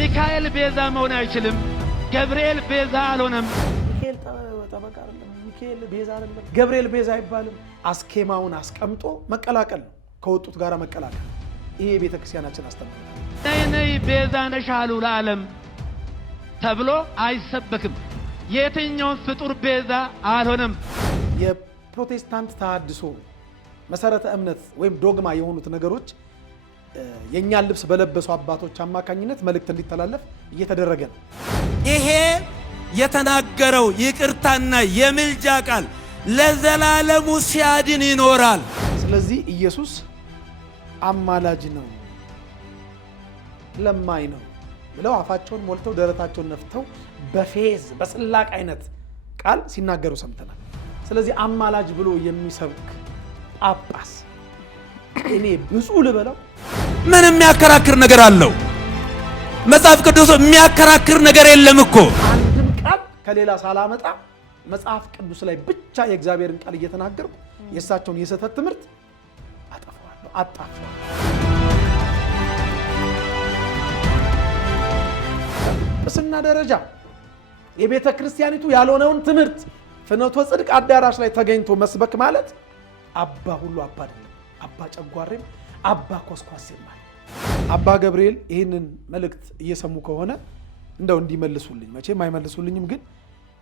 ሚካኤል ቤዛ መሆን አይችልም። ገብርኤል ቤዛ አልሆነም። ሚካኤል ጠበቃ አይደለም። ሚካኤል ቤዛ አይደለም። ገብርኤል ቤዛ አይባልም። አስኬማውን አስቀምጦ መቀላቀል ነው። ከወጡት ጋር መቀላቀል። ይሄ የቤተክርስቲያናችን አስተምሮ ነይ ቤዛ ነሽ አሉ ለዓለም ተብሎ አይሰበክም። የትኛውን ፍጡር ቤዛ አልሆነም። የፕሮቴስታንት ተሐድሶ መሰረተ እምነት ወይም ዶግማ የሆኑት ነገሮች የኛን ልብስ በለበሱ አባቶች አማካኝነት መልእክት እንዲተላለፍ እየተደረገ ነው። ይሄ የተናገረው ይቅርታና የምልጃ ቃል ለዘላለሙ ሲያድን ይኖራል። ስለዚህ ኢየሱስ አማላጅ ነው፣ ለማኝ ነው ብለው አፋቸውን ሞልተው ደረታቸውን ነፍተው በፌዝ በስላቅ አይነት ቃል ሲናገሩ ሰምተናል። ስለዚህ አማላጅ ብሎ የሚሰብክ ጳጳስ እኔ ብፁዕ ልበለው? ምን የሚያከራክር ነገር አለው? መጽሐፍ ቅዱስ የሚያከራክር ነገር የለም እኮ። አንድም ቃል ከሌላ ሳላመጣ መጽሐፍ ቅዱስ ላይ ብቻ የእግዚአብሔርን ቃል እየተናገርኩ የእሳቸውን የስህተት ትምህርት አጠፋዋለሁ፣ አጣፋዋለሁ። በጵጵስና ደረጃ የቤተ ክርስቲያኒቱ ያልሆነውን ትምህርት ፍኖተ ጽድቅ አዳራሽ ላይ ተገኝቶ መስበክ ማለት አባ ሁሉ አባ አይደለም። አባ ጨጓሬም አባ ኮስኳሴም ማለት አባ ገብርኤል ይህንን መልእክት እየሰሙ ከሆነ እንደው እንዲመልሱልኝ፣ መቼም አይመልሱልኝም፣ ግን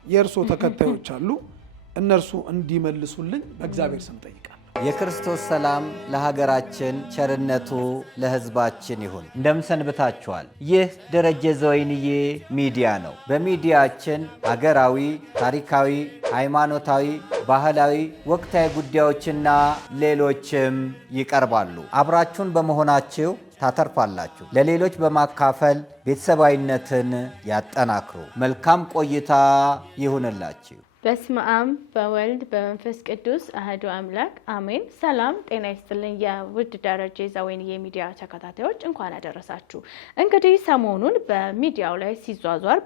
የእርሶ ተከታዮች አሉ፣ እነርሱ እንዲመልሱልኝ በእግዚአብሔር ስም ጠይቃለሁ። የክርስቶስ ሰላም ለሀገራችን፣ ቸርነቱ ለሕዝባችን ይሁን። እንደምሰንብታችኋል። ይህ ደረጀ ዘወይንዬ ሚዲያ ነው። በሚዲያችን ሀገራዊ፣ ታሪካዊ፣ ሃይማኖታዊ፣ ባህላዊ፣ ወቅታዊ ጉዳዮችና ሌሎችም ይቀርባሉ። አብራችሁን በመሆናችሁ ታተርፋላችሁ። ለሌሎች በማካፈል ቤተሰባዊነትን ያጠናክሩ። መልካም ቆይታ ይሁንላችሁ። በስመ አብ በወልድ በመንፈስ ቅዱስ አህዱ አምላክ አሜን። ሰላም ጤና ይስጥልኝ። የውድ ደረጀ ዘወይንዬ ሚዲያ ተከታታዮች እንኳን አደረሳችሁ። እንግዲህ ሰሞኑን በሚዲያው ላይ ሲዟዟር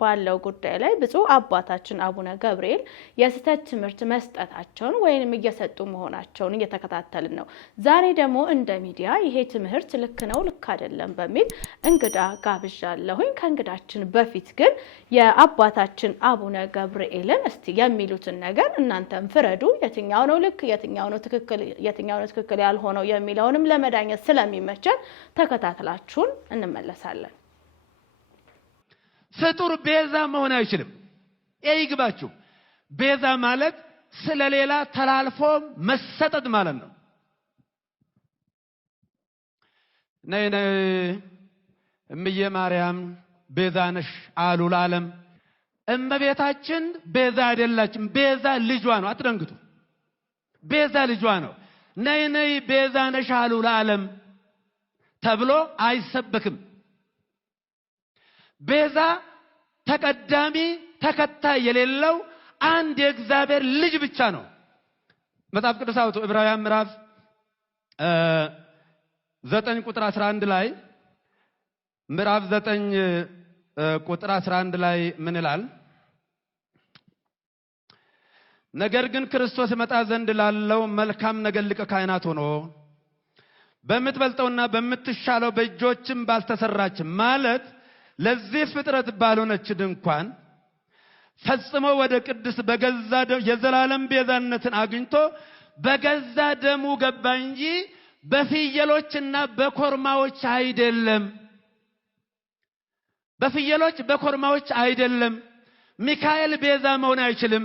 ባለው ጉዳይ ላይ ብፁዕ አባታችን አቡነ ገብርኤል የስህተት ትምህርት መስጠታቸውን ወይንም እየሰጡ መሆናቸውን እየተከታተልን ነው። ዛሬ ደግሞ እንደ ሚዲያ ይሄ ትምህርት ልክ ነው ልክ አይደለም በሚል እንግዳ ጋብዣለሁኝ። ከእንግዳችን በፊት ግን የአባታችን አቡነ ገብርኤል እስቲ የሚሉትን ነገር እናንተም ፍረዱ። የትኛው ነው ልክ፣ የትኛው ነው ትክክል ያልሆነው የሚለውንም ለመዳኘት ስለሚመቸን ተከታተላችሁን እንመለሳለን። ፍጡር ቤዛ መሆን አይችልም። ይግባችሁ። ቤዛ ማለት ስለሌላ ተላልፎ መሰጠት ማለት ነው። ነይ እምዬ ማርያም ቤዛ ነሽ አሉ ለዓለም። እመቤታችን ቤዛ አይደላችም። ቤዛ ልጇ ነው። አትደንግጡ። ቤዛ ልጇ ነው። ነይ ቤዛ ነሽ አሉ ለዓለም ተብሎ አይሰበክም። ቤዛ ተቀዳሚ ተከታይ የሌለው አንድ የእግዚአብሔር ልጅ ብቻ ነው። መጽሐፍ ቅዱስ አውጡ ዕብራውያን ምዕራፍ 9 ቁጥር 11 ላይ ምዕራፍ 9 ቁጥር 11 ላይ ምን ይላል? ነገር ግን ክርስቶስ መጣ ዘንድ ላለው መልካም ነገር ሊቀ ካህናት ሆኖ በምትበልጠውና በምትሻለው በእጆችም ባልተሰራች ማለት ለዚህ ፍጥረት ባልሆነች ድንኳን ፈጽሞ ወደ ቅድስ በገዛ የዘላለም ቤዛነትን አግኝቶ በገዛ ደሙ ገባ እንጂ በፍየሎችና በኮርማዎች አይደለም። በፍየሎች በኮርማዎች አይደለም። ሚካኤል ቤዛ መሆን አይችልም።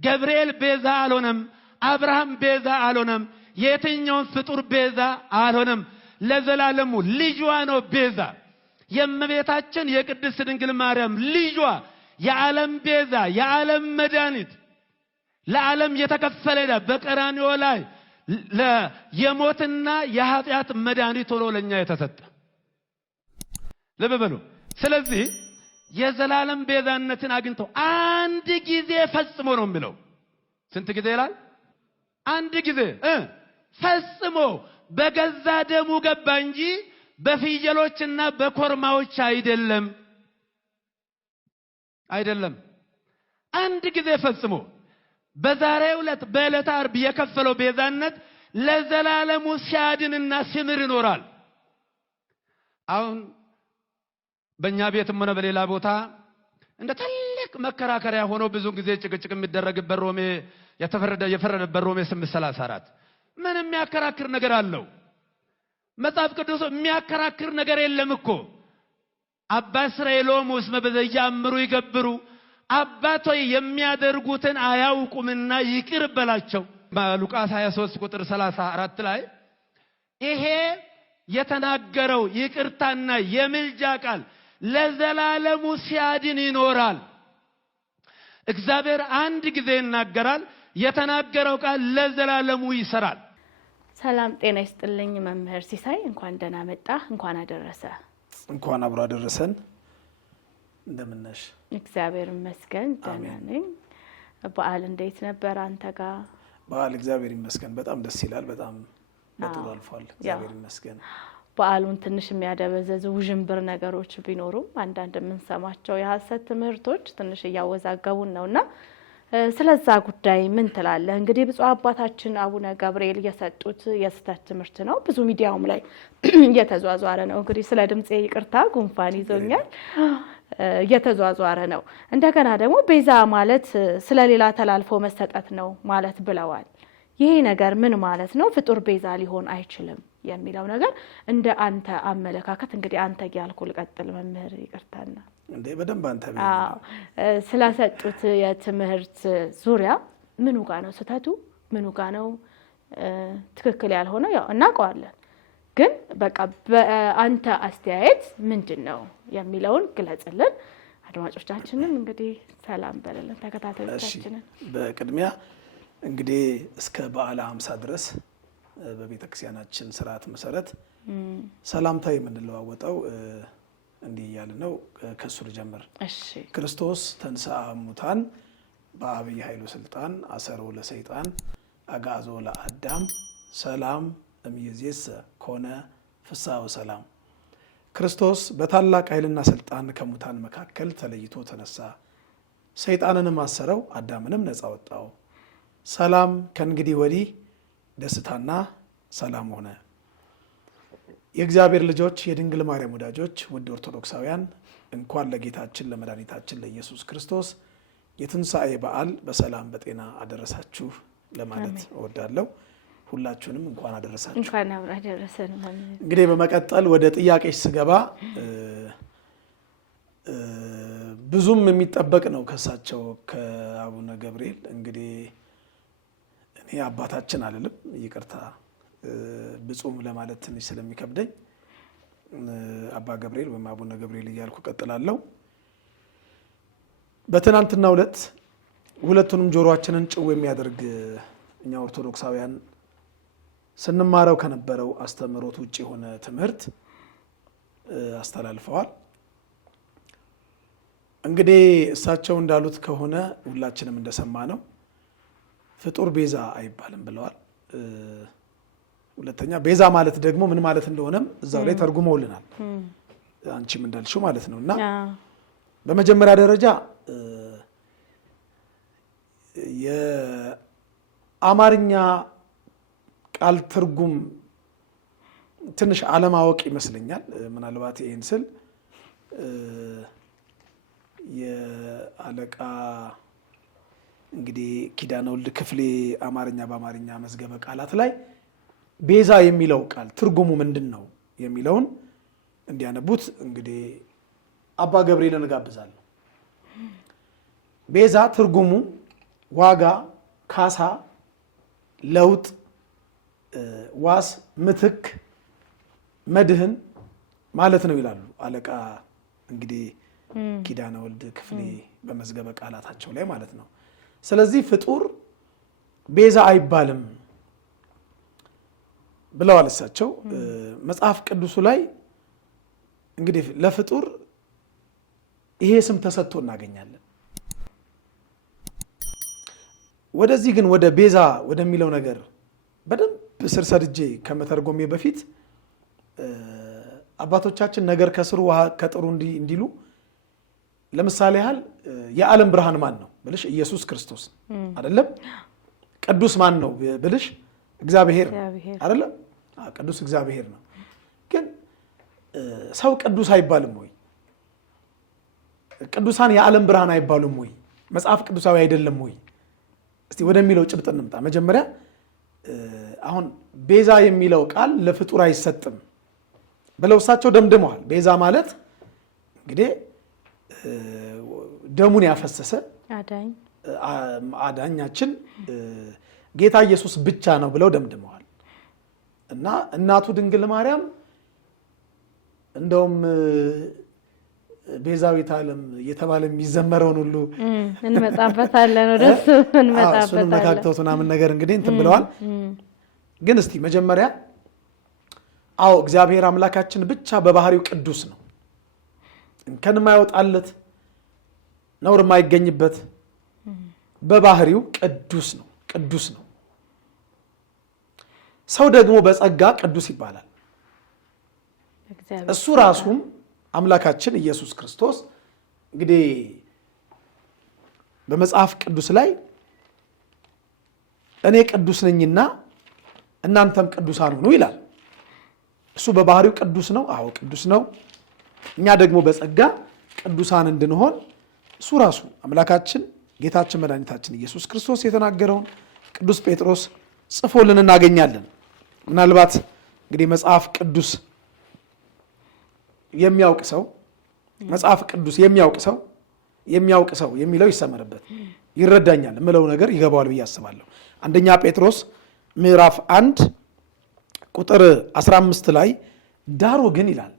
ገብርኤል ቤዛ አልሆነም። አብርሃም ቤዛ አልሆነም። የትኛውን ፍጡር ቤዛ አልሆነም። ለዘላለሙ ልጇ ነው ቤዛ። የእመቤታችን የቅድስት ድንግል ማርያም ልጇ የዓለም ቤዛ፣ የዓለም መድኃኒት፣ ለዓለም የተከፈለ ዕዳ በቀራንዮ ላይ የሞትና የኃጢአት መድኃኒት ሆኖ ለኛ የተሰጠ ልብ በሉ። ስለዚህ የዘላለም ቤዛነትን አግኝቶ አንድ ጊዜ ፈጽሞ ነው የሚለው። ስንት ጊዜ ይላል? አንድ ጊዜ ፈጽሞ በገዛ ደሙ ገባ እንጂ በፍየሎችና በኮርማዎች አይደለም። አንድ ጊዜ ፈጽሞ በዛሬው ዕለት በዕለተ ዓርብ የከፈለው ቤዛነት ለዘላለሙ ሲያድንና ሲምር ይኖራል። አሁን በእኛ ቤትም ሆነ በሌላ ቦታ እንደ ትልቅ መከራከሪያ ሆኖ ብዙ ጊዜ ጭቅጭቅ የሚደረግበት ሮሜ የፈረደበት ሮሜ 8:34 ምን የሚያከራክር ነገር አለው? መጽሐፍ ቅዱስ የሚያከራክር ነገር የለም እኮ። አባ እስራኤሎም ውስጥ በዘያምሩ ይገብሩ አባቶይ የሚያደርጉትን አያውቁምና ይቅር በላቸው። በሉቃስ 23 ቁጥር 34 ላይ ይሄ የተናገረው ይቅርታና የምልጃ ቃል ለዘላለሙ ሲያድን ይኖራል። እግዚአብሔር አንድ ጊዜ ይናገራል፣ የተናገረው ቃል ለዘላለሙ ይሰራል። ሰላም ጤና ይስጥልኝ መምህር ሲሳይ፣ እንኳን ደህና መጣ፣ እንኳን አደረሰ። እንኳን አብሮ አደረሰን። እንደምን ነሽ? እግዚአብሔር ይመስገን ደህና ነኝ። በዓል እንዴት ነበር አንተ ጋር? በዓል እግዚአብሔር ይመስገን በጣም ደስ ይላል። በጣም በጥሩ አልፏል። እግዚአብሔር ይመስገን። በዓሉን ትንሽ የሚያደበዘዙ ውዥንብር ነገሮች ቢኖሩም አንዳንድ የምንሰማቸው የሐሰት ትምህርቶች ትንሽ እያወዛገቡን ነውና ስለዛ ጉዳይ ምን ትላለህ? እንግዲህ ብፁዕ አባታችን አቡነ ገብርኤል የሰጡት የስተት ትምህርት ነው። ብዙ ሚዲያውም ላይ እየተዟዟረ ነው። እንግዲህ ስለ ድምጼ ይቅርታ ጉንፋን ይዞኛል። እየተዟዟረ ነው። እንደገና ደግሞ ቤዛ ማለት ስለሌላ ተላልፎ መሰጠት ነው ማለት ብለዋል። ይሄ ነገር ምን ማለት ነው? ፍጡር ቤዛ ሊሆን አይችልም የሚለው ነገር እንደ አንተ አመለካከት እንግዲህ አንተ ያልኩ ልቀጥል መምህር ይቅርታና እንዴ በደንብ አንተ ስለሰጡት የትምህርት ዙሪያ ምኑ ጋር ነው ስተቱ? ምኑ ጋር ነው ትክክል ያልሆነው? ያው እናውቀዋለን፣ ግን በቃ በአንተ አስተያየት ምንድነው የሚለውን ግለጽልን። አድማጮቻችንን እንግዲህ ሰላም በለልን ተከታታዮቻችንን። በቅድሚያ እንግዲህ እስከ በዓለ 50 ድረስ በቤተክርስቲያናችን ስርዓት መሰረት ሰላምታ የምንለዋወጠው እንዲህ እያለ ነው። ከሱ ልጀምር። ክርስቶስ ተንሥአ እሙታን በአብይ ኃይሉ ስልጣን አሰሮ ለሰይጣን አግዓዞ ለአዳም ሰላም እምይእዜሰ ኮነ ፍስሐ ወሰላም። ክርስቶስ በታላቅ ኃይልና ስልጣን ከሙታን መካከል ተለይቶ ተነሳ፣ ሰይጣንንም አሰረው፣ አዳምንም ነፃ ወጣው። ሰላም ከእንግዲህ ወዲህ ደስታና ሰላም ሆነ። የእግዚአብሔር ልጆች የድንግል ማርያም ወዳጆች ውድ ኦርቶዶክሳውያን እንኳን ለጌታችን ለመድኃኒታችን ለኢየሱስ ክርስቶስ የትንሣኤ በዓል በሰላም በጤና አደረሳችሁ ለማለት እወዳለሁ። ሁላችሁንም እንኳን አደረሳችሁ። እንኳን አደረሰን። እንግዲህ በመቀጠል ወደ ጥያቄሽ ስገባ ብዙም የሚጠበቅ ነው ከሳቸው ከአቡነ ገብርኤል። እንግዲህ እኔ አባታችን አልልም፣ ይቅርታ ብፁም ለማለት ትንሽ ስለሚከብደኝ አባ ገብርኤል ወይም አቡነ ገብርኤል እያልኩ ቀጥላለሁ። በትናንትናው ዕለት ሁለቱንም ጆሮአችንን ጭው የሚያደርግ እኛ ኦርቶዶክሳውያን ስንማረው ከነበረው አስተምህሮት ውጭ የሆነ ትምህርት አስተላልፈዋል። እንግዲህ እሳቸው እንዳሉት ከሆነ ሁላችንም እንደሰማ ነው ፍጡር ቤዛ አይባልም ብለዋል። ሁለተኛ ቤዛ ማለት ደግሞ ምን ማለት እንደሆነም እዛው ላይ ተርጉመውልናል፣ አንቺም እንዳልሽው ማለት ነው። እና በመጀመሪያ ደረጃ የአማርኛ ቃል ትርጉም ትንሽ አለማወቅ ይመስለኛል። ምናልባት ይህን ስል የአለቃ እንግዲህ ኪዳነ ወልድ ክፍሌ አማርኛ በአማርኛ መዝገበ ቃላት ላይ ቤዛ የሚለው ቃል ትርጉሙ ምንድን ነው የሚለውን እንዲያነቡት እንግዲህ አባ ገብርኤልን እጋብዛለሁ። ቤዛ ትርጉሙ ዋጋ፣ ካሳ፣ ለውጥ፣ ዋስ፣ ምትክ፣ መድህን ማለት ነው ይላሉ አለቃ እንግዲህ ኪዳነ ወልድ ክፍሌ በመዝገበ ቃላታቸው ላይ ማለት ነው። ስለዚህ ፍጡር ቤዛ አይባልም ብለዋል እሳቸው። መጽሐፍ ቅዱሱ ላይ እንግዲህ ለፍጡር ይሄ ስም ተሰጥቶ እናገኛለን። ወደዚህ ግን ወደ ቤዛ ወደሚለው ነገር በደንብ ስር ሰድጄ ከመተርጎሜ በፊት አባቶቻችን ነገር ከስሩ ውሃ ከጥሩ እንዲሉ ለምሳሌ ያህል የዓለም ብርሃን ማን ነው ብልሽ ኢየሱስ ክርስቶስ አይደለም? ቅዱስ ማን ነው ብልሽ እግዚአብሔር አይደለም? ቅዱስ እግዚአብሔር ነው። ግን ሰው ቅዱስ አይባልም ወይ? ቅዱሳን የዓለም ብርሃን አይባሉም ወይ? መጽሐፍ ቅዱሳዊ አይደለም ወይ? እስቲ ወደሚለው ጭብጥ እንምጣ። መጀመሪያ አሁን ቤዛ የሚለው ቃል ለፍጡር አይሰጥም ብለው እሳቸው ደምድመዋል። ቤዛ ማለት እንግዲህ ደሙን ያፈሰሰ አዳኛችን ጌታ ኢየሱስ ብቻ ነው ብለው ደምድመዋል። እና እናቱ ድንግል ማርያም እንደውም ቤዛዊት ዓለም እየተባለ የሚዘመረውን ሁሉ እንመጣበታለን ወደሱ እንመጣበታለን መካከቱና ምን ነገር እንግዲህ እንትን ብለዋል። ግን እስቲ መጀመሪያ አዎ እግዚአብሔር አምላካችን ብቻ በባህሪው ቅዱስ ነው። እንከን የማይወጣለት ነውር የማይገኝበት በባህሪው ቅዱስ ነው። ቅዱስ ነው። ሰው ደግሞ በጸጋ ቅዱስ ይባላል። እሱ ራሱም አምላካችን ኢየሱስ ክርስቶስ እንግዲህ በመጽሐፍ ቅዱስ ላይ እኔ ቅዱስ ነኝና እናንተም ቅዱሳን ሁኑ ይላል። እሱ በባህሪው ቅዱስ ነው። አዎ ቅዱስ ነው። እኛ ደግሞ በጸጋ ቅዱሳን እንድንሆን እሱ ራሱ አምላካችን ጌታችን መድኃኒታችን ኢየሱስ ክርስቶስ የተናገረውን ቅዱስ ጴጥሮስ ጽፎልን እናገኛለን። ምናልባት እንግዲህ መጽሐፍ ቅዱስ የሚያውቅ ሰው መጽሐፍ ቅዱስ የሚያውቅ ሰው የሚለው ይሰመርበት ይረዳኛል ምለው ነገር ይገባዋል ብዬ አስባለሁ። አንደኛ ጴጥሮስ ምዕራፍ 1 ቁጥር 15 ላይ ዳሩ ግን ይላል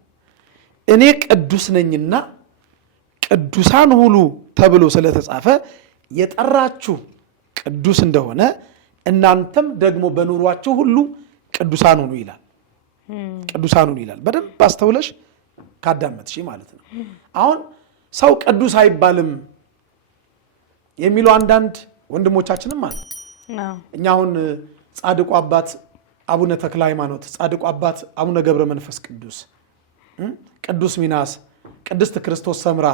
እኔ ቅዱስ ነኝና ቅዱሳን ሁሉ ተብሎ ስለተጻፈ የጠራችሁ ቅዱስ እንደሆነ እናንተም ደግሞ በኑሯችሁ ሁሉ ቅዱሳን ሁኑ ይላል። ቅዱሳን ሁኑ ይላል። በደንብ አስተውለሽ ካዳመጥሽ ማለት ነው። አሁን ሰው ቅዱስ አይባልም የሚሉ አንዳንድ ወንድሞቻችንም አሉ። እኛ አሁን ጻድቁ አባት አቡነ ተክለ ሃይማኖት፣ ጻድቁ አባት አቡነ ገብረ መንፈስ ቅዱስ፣ ቅዱስ ሚናስ፣ ቅድስት ክርስቶስ ሰምራ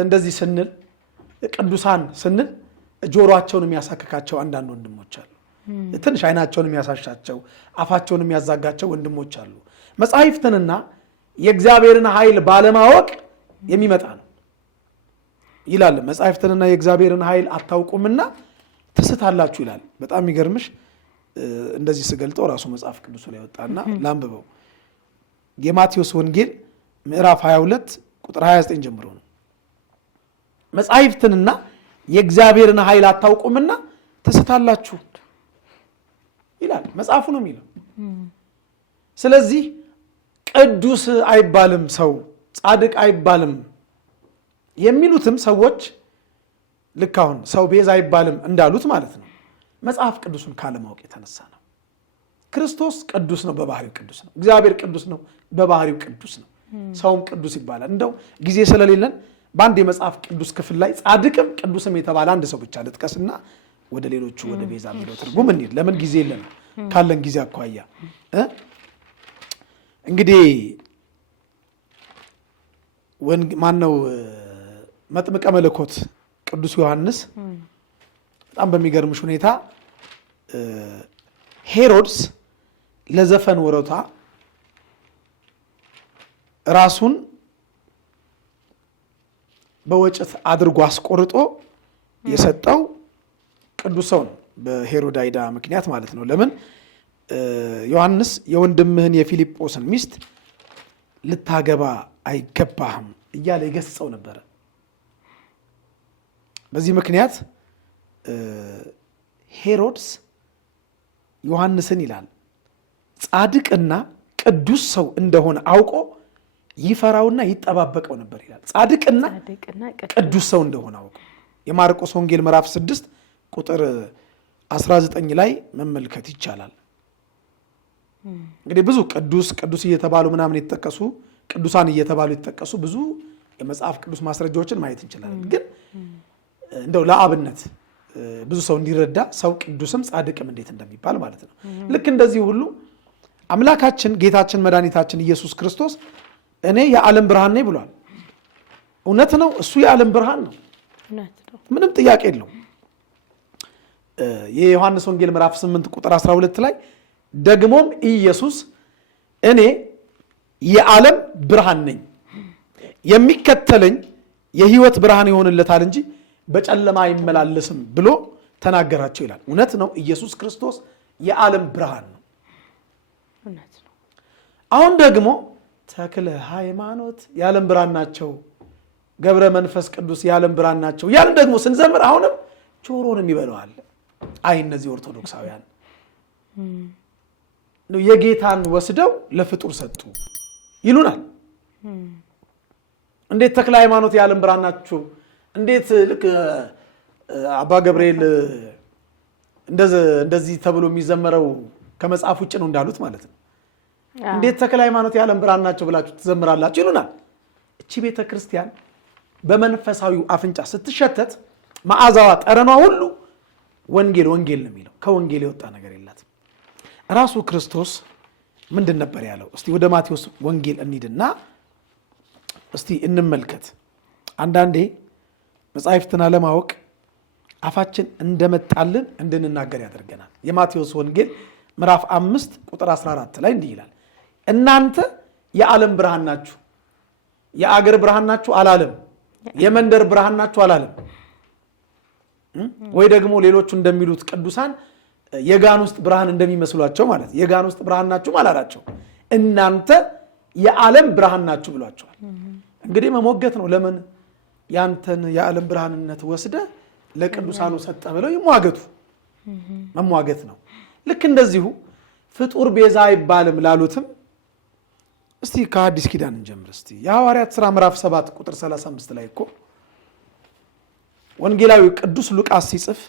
እንደዚህ ስንል ቅዱሳን ስንል ጆሮአቸውን የሚያሳክካቸው አንዳንድ ወንድሞች አሉ። ትንሽ አይናቸውን የሚያሳሻቸው አፋቸውን የሚያዛጋቸው ወንድሞች አሉ። መጻሕፍትንና የእግዚአብሔርን ኃይል ባለማወቅ የሚመጣ ነው ይላል። መጻሕፍትንና የእግዚአብሔርን ኃይል አታውቁምና ትስታላችሁ ይላል። በጣም የሚገርምሽ እንደዚህ ስገልጠው ራሱ መጽሐፍ ቅዱስ ላይ ወጣና ላንብበው። የማቴዎስ ወንጌል ምዕራፍ 22 ቁጥር 29 ጀምሮ ነው። መጻሕፍትንና የእግዚአብሔርን ኃይል አታውቁምና ትስታላችሁ ይላል። መጽሐፉ ነው የሚለው። ስለዚህ ቅዱስ አይባልም፣ ሰው ጻድቅ አይባልም የሚሉትም ሰዎች ልክ አሁን ሰው ቤዛ አይባልም እንዳሉት ማለት ነው። መጽሐፍ ቅዱስን ካለማወቅ የተነሳ ነው። ክርስቶስ ቅዱስ ነው፣ በባህሪው ቅዱስ ነው። እግዚአብሔር ቅዱስ ነው፣ በባህሪው ቅዱስ ነው። ሰውም ቅዱስ ይባላል። እንደው ጊዜ ስለሌለን በአንድ የመጽሐፍ ቅዱስ ክፍል ላይ ጻድቅም ቅዱስም የተባለ አንድ ሰው ብቻ ልጥቀስና ወደ ሌሎቹ ወደ ቤዛ የሚለው ትርጉም እንሂድ። ለምን ጊዜ የለን ካለን ጊዜ አኳያ እንግዲህ ማነው መጥምቀ መለኮት ቅዱስ ዮሐንስ በጣም በሚገርምሽ ሁኔታ ሄሮድስ ለዘፈን ወረታ ራሱን በወጭት አድርጎ አስቆርጦ የሰጠው ቅዱስ ሰው ነው፣ በሄሮዳይዳ ምክንያት ማለት ነው። ለምን ዮሐንስ የወንድምህን የፊልጶስን ሚስት ልታገባ አይገባህም እያለ ይገስጸው ነበረ። በዚህ ምክንያት ሄሮድስ ዮሐንስን ይላል ጻድቅና ቅዱስ ሰው እንደሆነ አውቆ ይፈራውና ይጠባበቀው ነበር ይላል። ጻድቅና ቅዱስ ሰው እንደሆነ አውቆ የማርቆስ ወንጌል ምዕራፍ 6 ቁጥር 19 ላይ መመልከት ይቻላል። እንግዲህ ብዙ ቅዱስ እየተባሉ ምናምን የተጠቀሱ ቅዱሳን እየተባሉ የተጠቀሱ ብዙ የመጽሐፍ ቅዱስ ማስረጃዎችን ማየት እንችላለን። ግን እንደው ለአብነት ብዙ ሰው እንዲረዳ ሰው ቅዱስም ጻድቅም እንዴት እንደሚባል ማለት ነው። ልክ እንደዚህ ሁሉ አምላካችን ጌታችን መድኃኒታችን ኢየሱስ ክርስቶስ እኔ የዓለም ብርሃን ነኝ ብሏል። እውነት ነው። እሱ የዓለም ብርሃን ነው፣ ምንም ጥያቄ የለውም። የዮሐንስ ወንጌል ምዕራፍ 8 ቁጥር 12 ላይ ደግሞም ኢየሱስ እኔ የዓለም ብርሃን ነኝ፣ የሚከተለኝ የህይወት ብርሃን ይሆንለታል እንጂ በጨለማ አይመላለስም ብሎ ተናገራቸው ይላል። እውነት ነው። ኢየሱስ ክርስቶስ የዓለም ብርሃን ነው። እውነት ነው። አሁን ደግሞ ተክለ ሃይማኖት የዓለም ብርሃን ናቸው፣ ገብረ መንፈስ ቅዱስ የዓለም ብርሃን ናቸው ያን ደግሞ ስንዘምር አሁንም ጆሮንም ይበለዋል። አይ እነዚህ ኦርቶዶክሳውያን ነው የጌታን ወስደው ለፍጡር ሰጡ ይሉናል። እንዴት ተክለ ሃይማኖት የዓለም ብርሃን ናቸው? እንዴት ልክ አባ ገብርኤል እንደዚህ ተብሎ የሚዘመረው ከመጽሐፍ ውጭ ነው እንዳሉት ማለት ነው። እንዴት ተክለ ሃይማኖት የዓለም ብርሃን ናቸው ብላችሁ ትዘምራላችሁ ይሉናል። እቺ ቤተ ክርስቲያን በመንፈሳዊው አፍንጫ ስትሸተት መዓዛዋ ጠረኗ ሁሉ ወንጌል ወንጌል ነው የሚለው። ከወንጌል የወጣ ነገር የላትም። ራሱ ክርስቶስ ምንድን ነበር ያለው? እስቲ ወደ ማቴዎስ ወንጌል እንሂድና እስቲ እንመልከት። አንዳንዴ መጻሕፍትን አለማወቅ አፋችን እንደመጣልን እንድንናገር ያደርገናል። የማቴዎስ ወንጌል ምዕራፍ 5 ቁጥር 14 ላይ እንዲህ ይላል፣ እናንተ የዓለም ብርሃን ናችሁ። የአገር ብርሃን ናችሁ አላለም። የመንደር ብርሃን ናችሁ አላለም። ወይ ደግሞ ሌሎቹ እንደሚሉት ቅዱሳን የጋን ውስጥ ብርሃን እንደሚመስሏቸው ማለት የጋን ውስጥ ብርሃን ናችሁ አላላቸው። እናንተ የዓለም ብርሃን ናችሁ ብሏቸዋል። እንግዲህ መሞገት ነው። ለምን ያንተን የዓለም ብርሃንነት ወስደ ለቅዱሳኑ ሰጠ ብለው ይሟገቱ። መሟገት ነው። ልክ እንደዚሁ ፍጡር ቤዛ አይባልም ላሉትም እስቲ ከአዲስ ኪዳን እንጀምር። እስቲ የሐዋርያት ሥራ ምዕራፍ 7 ቁጥር 35 ላይ እኮ ወንጌላዊ ቅዱስ ሉቃስ ሲጽፍ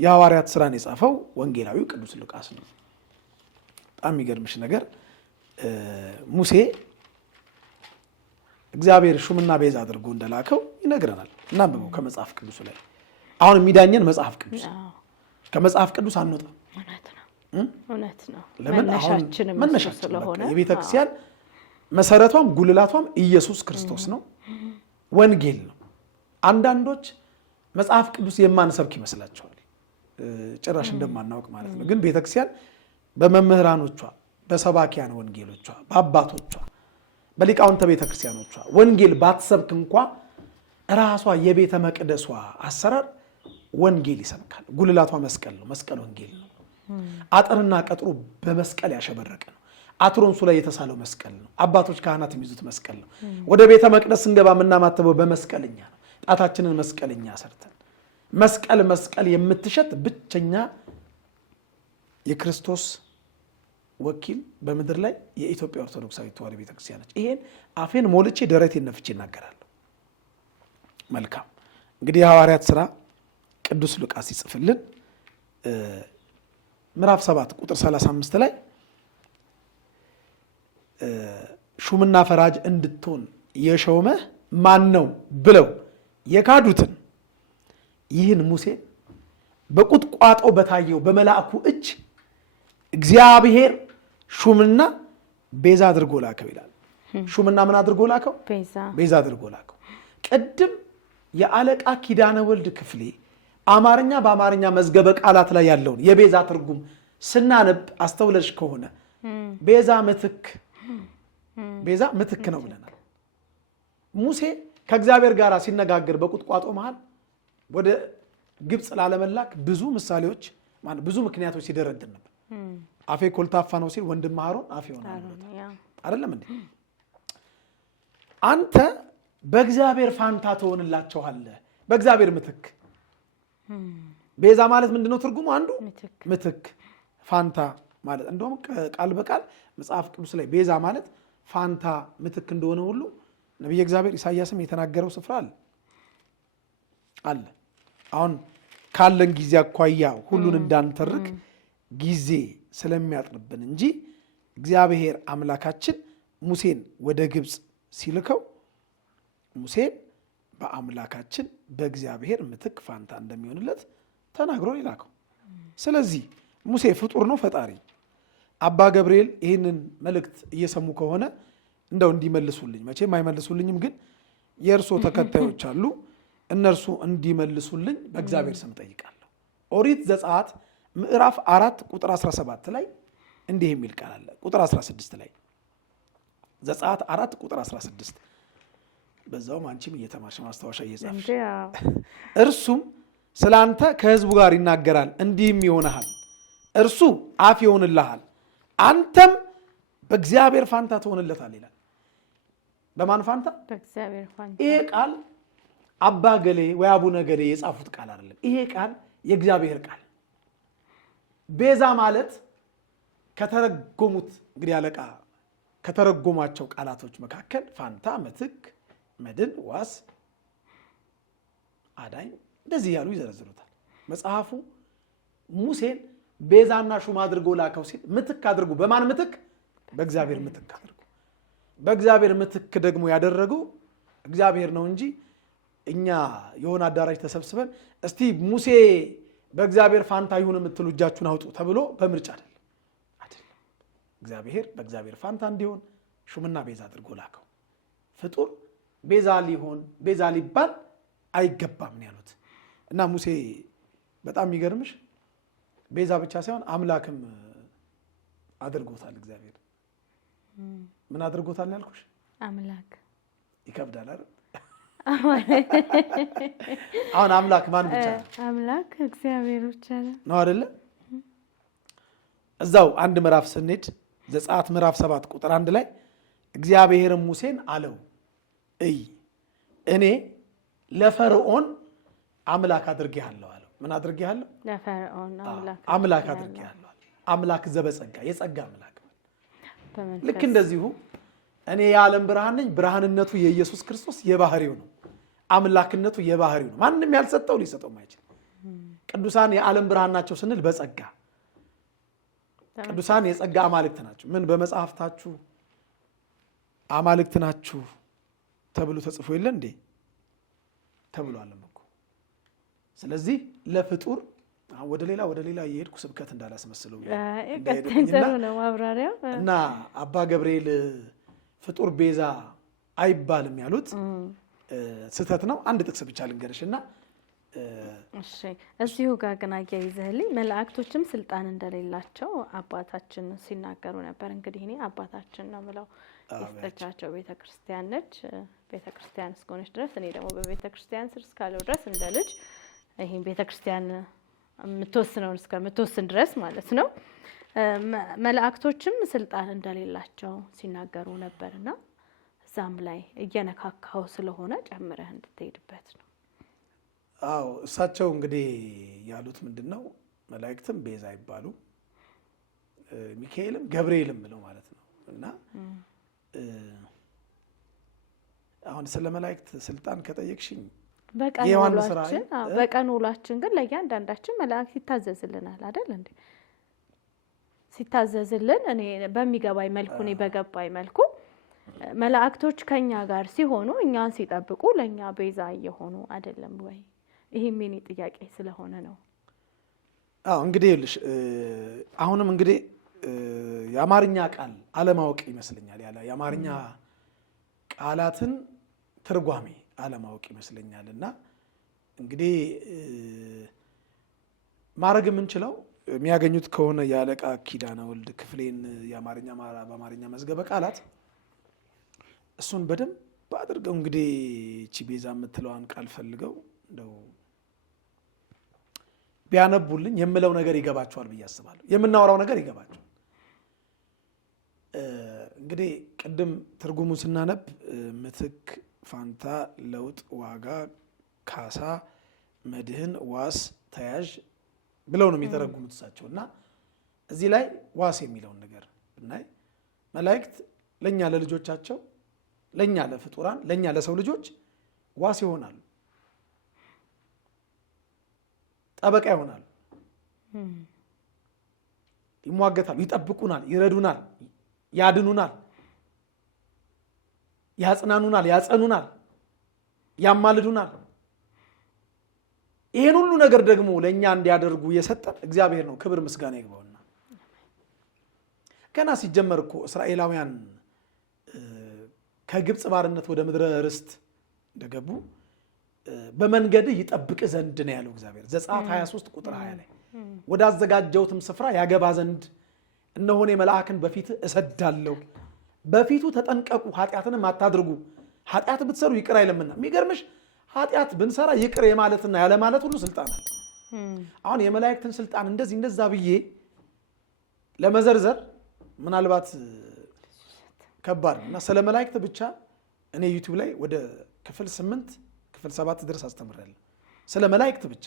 የሐዋርያት ሥራን የጻፈው ወንጌላዊ ቅዱስ ሉቃስ ነው። በጣም የሚገርምሽ ነገር ሙሴ እግዚአብሔር ሹምና ቤዛ አድርጎ እንደላከው ይነግረናል። እናንብበው ከመጽሐፍ ቅዱስ ላይ። አሁን የሚዳኘን መጽሐፍ ቅዱስ፣ ከመጽሐፍ ቅዱስ አንወጣም። እውነት ነው። ለምን? አሁን መነሻችን ስለሆነ የቤተ ክርስቲያን መሰረቷም ጉልላቷም ኢየሱስ ክርስቶስ ነው፣ ወንጌል ነው። አንዳንዶች መጽሐፍ ቅዱስ የማንሰብክ ይመስላቸዋል፣ ጭራሽ እንደማናውቅ ማለት ነው። ግን ቤተክርስቲያን በመምህራኖቿ፣ በሰባኪያን ወንጌሎቿ፣ በአባቶቿ፣ በሊቃውንተ ቤተክርስቲያኖቿ ወንጌል ባትሰብክ እንኳ ራሷ የቤተ መቅደሷ አሰራር ወንጌል ይሰብካል። ጉልላቷ መስቀል ነው፣ መስቀል ወንጌል ነው። አጥርና ቀጥሩ በመስቀል ያሸበረቀ ነው። አትሮንሱ ላይ የተሳለው መስቀል ነው። አባቶች ካህናት የሚይዙት መስቀል ነው። ወደ ቤተ መቅደስ ስንገባ የምናማተበው በመስቀልኛ ነው። ጣታችንን መስቀልኛ ሰርተን መስቀል መስቀል የምትሸት ብቸኛ የክርስቶስ ወኪል በምድር ላይ የኢትዮጵያ ኦርቶዶክሳዊ ተዋሕዶ ቤተክርስቲያን ነች። ይሄን አፌን ሞልቼ ደረቴን ነፍቼ እናገራለሁ። መልካም እንግዲህ የሐዋርያት ሥራ ቅዱስ ሉቃስ ይጽፍልን ምዕራፍ 7 ቁጥር 35 ላይ ሹምና ፈራጅ እንድትሆን የሾመህ ማን ነው ብለው የካዱትን ይህን ሙሴ በቁጥቋጦ በታየው በመልአኩ እጅ እግዚአብሔር ሹምና ቤዛ አድርጎ ላከው ይላል። ሹምና ምን አድርጎ ላከው? ቤዛ አድርጎ ላከው። ቅድም የአለቃ ኪዳነ ወልድ ክፍሌ አማርኛ በአማርኛ መዝገበ ቃላት ላይ ያለውን የቤዛ ትርጉም ስናነብ አስተውለሽ ከሆነ ቤዛ ምትክ ነው ብለናል። ሙሴ ከእግዚአብሔር ጋር ሲነጋገር በቁጥቋጦ መሃል ወደ ግብፅ ላለመላክ ብዙ ምሳሌዎች ብዙ ምክንያቶች ሲደረድር ነበር። አፌ ኮልታፋ ነው ሲል ወንድም አሮን አፌ ሆናል አይደለም እንዴ? አንተ በእግዚአብሔር ፋንታ ትሆንላቸዋለህ፣ በእግዚአብሔር ምትክ። ቤዛ ማለት ምንድነው ትርጉሙ? አንዱ ምትክ ፋንታ ማለት እንደውም ቃል በቃል መጽሐፍ ቅዱስ ላይ ቤዛ ማለት ፋንታ ምትክ እንደሆነ ሁሉ ነቢየ እግዚአብሔር ኢሳያስም የተናገረው ስፍራ አለ። አሁን ካለን ጊዜ አኳያ ሁሉን እንዳንተርክ ጊዜ ስለሚያጥርብን እንጂ እግዚአብሔር አምላካችን ሙሴን ወደ ግብፅ ሲልከው ሙሴን በአምላካችን በእግዚአብሔር ምትክ ፋንታ እንደሚሆንለት ተናግሮ ይላከው። ስለዚህ ሙሴ ፍጡር ነው፣ ፈጣሪ። አባ ገብርኤል ይህንን መልእክት እየሰሙ ከሆነ እንደው እንዲመልሱልኝ፣ መቼም አይመልሱልኝም፣ ግን የእርሶ ተከታዮች አሉ፣ እነርሱ እንዲመልሱልኝ በእግዚአብሔር ስም ጠይቃለሁ። ኦሪት ዘጸአት ምዕራፍ 4 ቁጥር 17 ላይ እንዲህ የሚል ቃል አለ። ቁጥር 16 ላይ ዘጸአት 4 ቁጥር 16 በዛውም አንቺም እየተማርሽ ማስታወሻ እየጻፍሽ እርሱም ስላንተ ከሕዝቡ ጋር ይናገራል፣ እንዲህም ይሆናል፣ እርሱ አፍ ይሆንልሃል፣ አንተም በእግዚአብሔር ፋንታ ትሆንለታል ይላል። በማን ፋንታ? በእግዚአብሔር ፋንታ። ይሄ ቃል አባ ገሌ ወይ አቡነ ገሌ የጻፉት ቃል አይደለም። ይሄ ቃል የእግዚአብሔር ቃል። ቤዛ ማለት ከተረጎሙት እንግዲህ አለቃ ከተረጎሟቸው ቃላቶች መካከል ፋንታ፣ ምትክ፣ መድን፣ ዋስ፣ አዳኝ እንደዚህ ያሉ ይዘረዝሩታል። መጽሐፉ ሙሴን ቤዛና ሹም አድርጎ ላከው ሲል ምትክ አድርጎ በማን ምትክ? በእግዚአብሔር ምትክ አድርጎ። በእግዚአብሔር ምትክ ደግሞ ያደረገው እግዚአብሔር ነው እንጂ እኛ የሆነ አዳራሽ ተሰብስበን እስቲ ሙሴ በእግዚአብሔር ፋንታ ይሁን የምትሉ እጃችሁን አውጡ ተብሎ በምርጫ አይደለም። እግዚአብሔር በእግዚአብሔር ፋንታ እንዲሆን ሹምና ቤዛ አድርጎ ላከው። ፍጡር ቤዛ ሊሆን ቤዛ ሊባል አይገባም ነው ያሉት። እና ሙሴ በጣም የሚገርምሽ ቤዛ ብቻ ሳይሆን አምላክም አድርጎታል። እግዚአብሔር ምን አድርጎታል ያልኩሽ? አምላክ። ይከብዳል አይደል? አሁን አምላክ ማን ብቻ ነው? አምላክ እግዚአብሔር ብቻ ነው አይደለ? እዛው አንድ ምዕራፍ ስንሄድ ዘጸአት ምዕራፍ 7 ቁጥር 1 ላይ እግዚአብሔርም ሙሴን አለው እኔ ለፈርዖን አምላክ አድርጌሃለሁ አለው። ምን አድርጌሃለሁ? ለፈርዖን አምላክ አድርጌሃለሁ። አምላክ ዘበጸጋ የጸጋ አምላክ። ልክ እንደዚሁ እኔ የዓለም ብርሃን ነኝ። ብርሃንነቱ የኢየሱስ ክርስቶስ የባህሪው ነው። አምላክነቱ የባህሪው ነው። ማንም ያልሰጠው ሊሰጠው ማይችል። ቅዱሳን የዓለም ብርሃን ናቸው ስንል በጸጋ ቅዱሳን የጸጋ አማልክት ናቸው። ምን በመጽሐፍታችሁ አማልክት ናችሁ ተብሎ ተጽፎ የለ እንዴ? ተብሏልም እኮ። ስለዚህ ለፍጡር ወደ ሌላ የሄድኩ ስብከት እንዳላስመስለው ነው ማብራሪያ እና አባ ገብርኤል ፍጡር ቤዛ አይባልም ያሉት ስህተት ነው። አንድ ጥቅስ ብቻ ልንገርሽና እሺ፣ እዚሁ ጋር ግን አያይዘህልኝ መላእክቶችም ስልጣን እንደሌላቸው አባታችን ሲናገሩ ነበር። እንግዲህ እኔ አባታችን ነው የምለው የስተቻቸው ቤተክርስቲያን ነች። ቤተክርስቲያን እስከሆነች ድረስ እኔ ደግሞ በቤተክርስቲያን ስር እስካለው ድረስ እንደ ልጅ ይሄን ቤተክርስቲያን የምትወስነውን እስከምትወስን ድረስ ማለት ነው። መላእክቶችም ስልጣን እንደሌላቸው ሲናገሩ ነበርና እዛም ላይ እየነካካው ስለሆነ ጨምረህ እንድትሄድበት ነው። አዎ እሳቸው እንግዲህ ያሉት ምንድነው? መላእክትም ቤዛ አይባሉ ሚካኤልም ገብርኤልም ብለው ማለት ነው። እና አሁን ስለ መላእክት ስልጣን ከጠየቅሽኝ በቀን ውሏችን ግን ለእያንዳንዳችን መላእክት ይታዘዝልናል አይደል እንዴ? ሲታዘዝልን እኔ በሚገባኝ መልኩ እኔ በገባኝ መልኩ መላእክቶች ከኛ ጋር ሲሆኑ እኛን ሲጠብቁ ለኛ ቤዛ እየሆኑ አይደለም ወይ? ይሄ ምን ጥያቄ ስለሆነ ነው። አዎ እንግዲህ ይልሽ አሁንም እንግዲህ የአማርኛ ቃል አለማወቅ ይመስለኛል። ያለ የአማርኛ ቃላትን ትርጓሜ አለማወቅ ይመስለኛል። እና እንግዲህ ማድረግ የምንችለው የሚያገኙት ከሆነ የአለቃ ኪዳነ ወልድ ክፍሌን በአማርኛ መዝገበ ቃላት እሱን በደንብ አድርገው እንግዲህ እቺ ቤዛ የምትለዋን ቃል ፈልገው እንደው ቢያነቡልኝ የምለው ነገር ይገባቸዋል ብዬ አስባለሁ። የምናወራው ነገር ይገባቸዋል። እንግዲህ ቅድም ትርጉሙን ስናነብ ምትክ፣ ፋንታ፣ ለውጥ፣ ዋጋ፣ ካሳ፣ መድህን፣ ዋስ፣ ተያዥ ብለው ነው የሚተረጉሙት እሳቸው። እና እዚህ ላይ ዋስ የሚለውን ነገር ብናይ መላእክት ለኛ ለልጆቻቸው፣ ለኛ ለፍጡራን፣ ለኛ ለሰው ልጆች ዋስ ይሆናሉ፣ ጠበቃ ይሆናሉ፣ ይሟገታሉ፣ ይጠብቁናል፣ ይረዱናል፣ ያድኑናል፣ ያጽናኑናል፣ ያጸኑናል፣ ያማልዱናል። ይሄን ሁሉ ነገር ደግሞ ለኛ እንዲያደርጉ የሰጠን እግዚአብሔር ነው። ክብር ምስጋና ይግባውና ገና ሲጀመር እኮ እስራኤላውያን ከግብጽ ባርነት ወደ ምድረ ርስት እንደገቡ በመንገድ ይጠብቅ ዘንድ ነው ያለው እግዚአብሔር። ዘጸአት 23 ቁጥር 20 ላይ ወዳዘጋጀውትም ስፍራ ያገባ ዘንድ እነሆ እኔ መልአክን በፊት እሰዳለሁ፣ በፊቱ ተጠንቀቁ፣ ኃጢአትንም አታድርጉ፣ ኃጢአት ብትሰሩ ይቅር አይለምና። የሚገርምሽ ኃጢአት ብንሰራ ይቅር የማለትና ያለ ማለት ሁሉ ስልጣን አለ። አሁን የመላእክትን ስልጣን እንደዚህ እንደዛ ብዬ ለመዘርዘር ምናልባት ከባድ ነው እና ስለ መላእክት ብቻ እኔ ዩቲዩብ ላይ ወደ ክፍል 8 ክፍል 7 ድረስ አስተምራለሁ። ስለ መላእክት ብቻ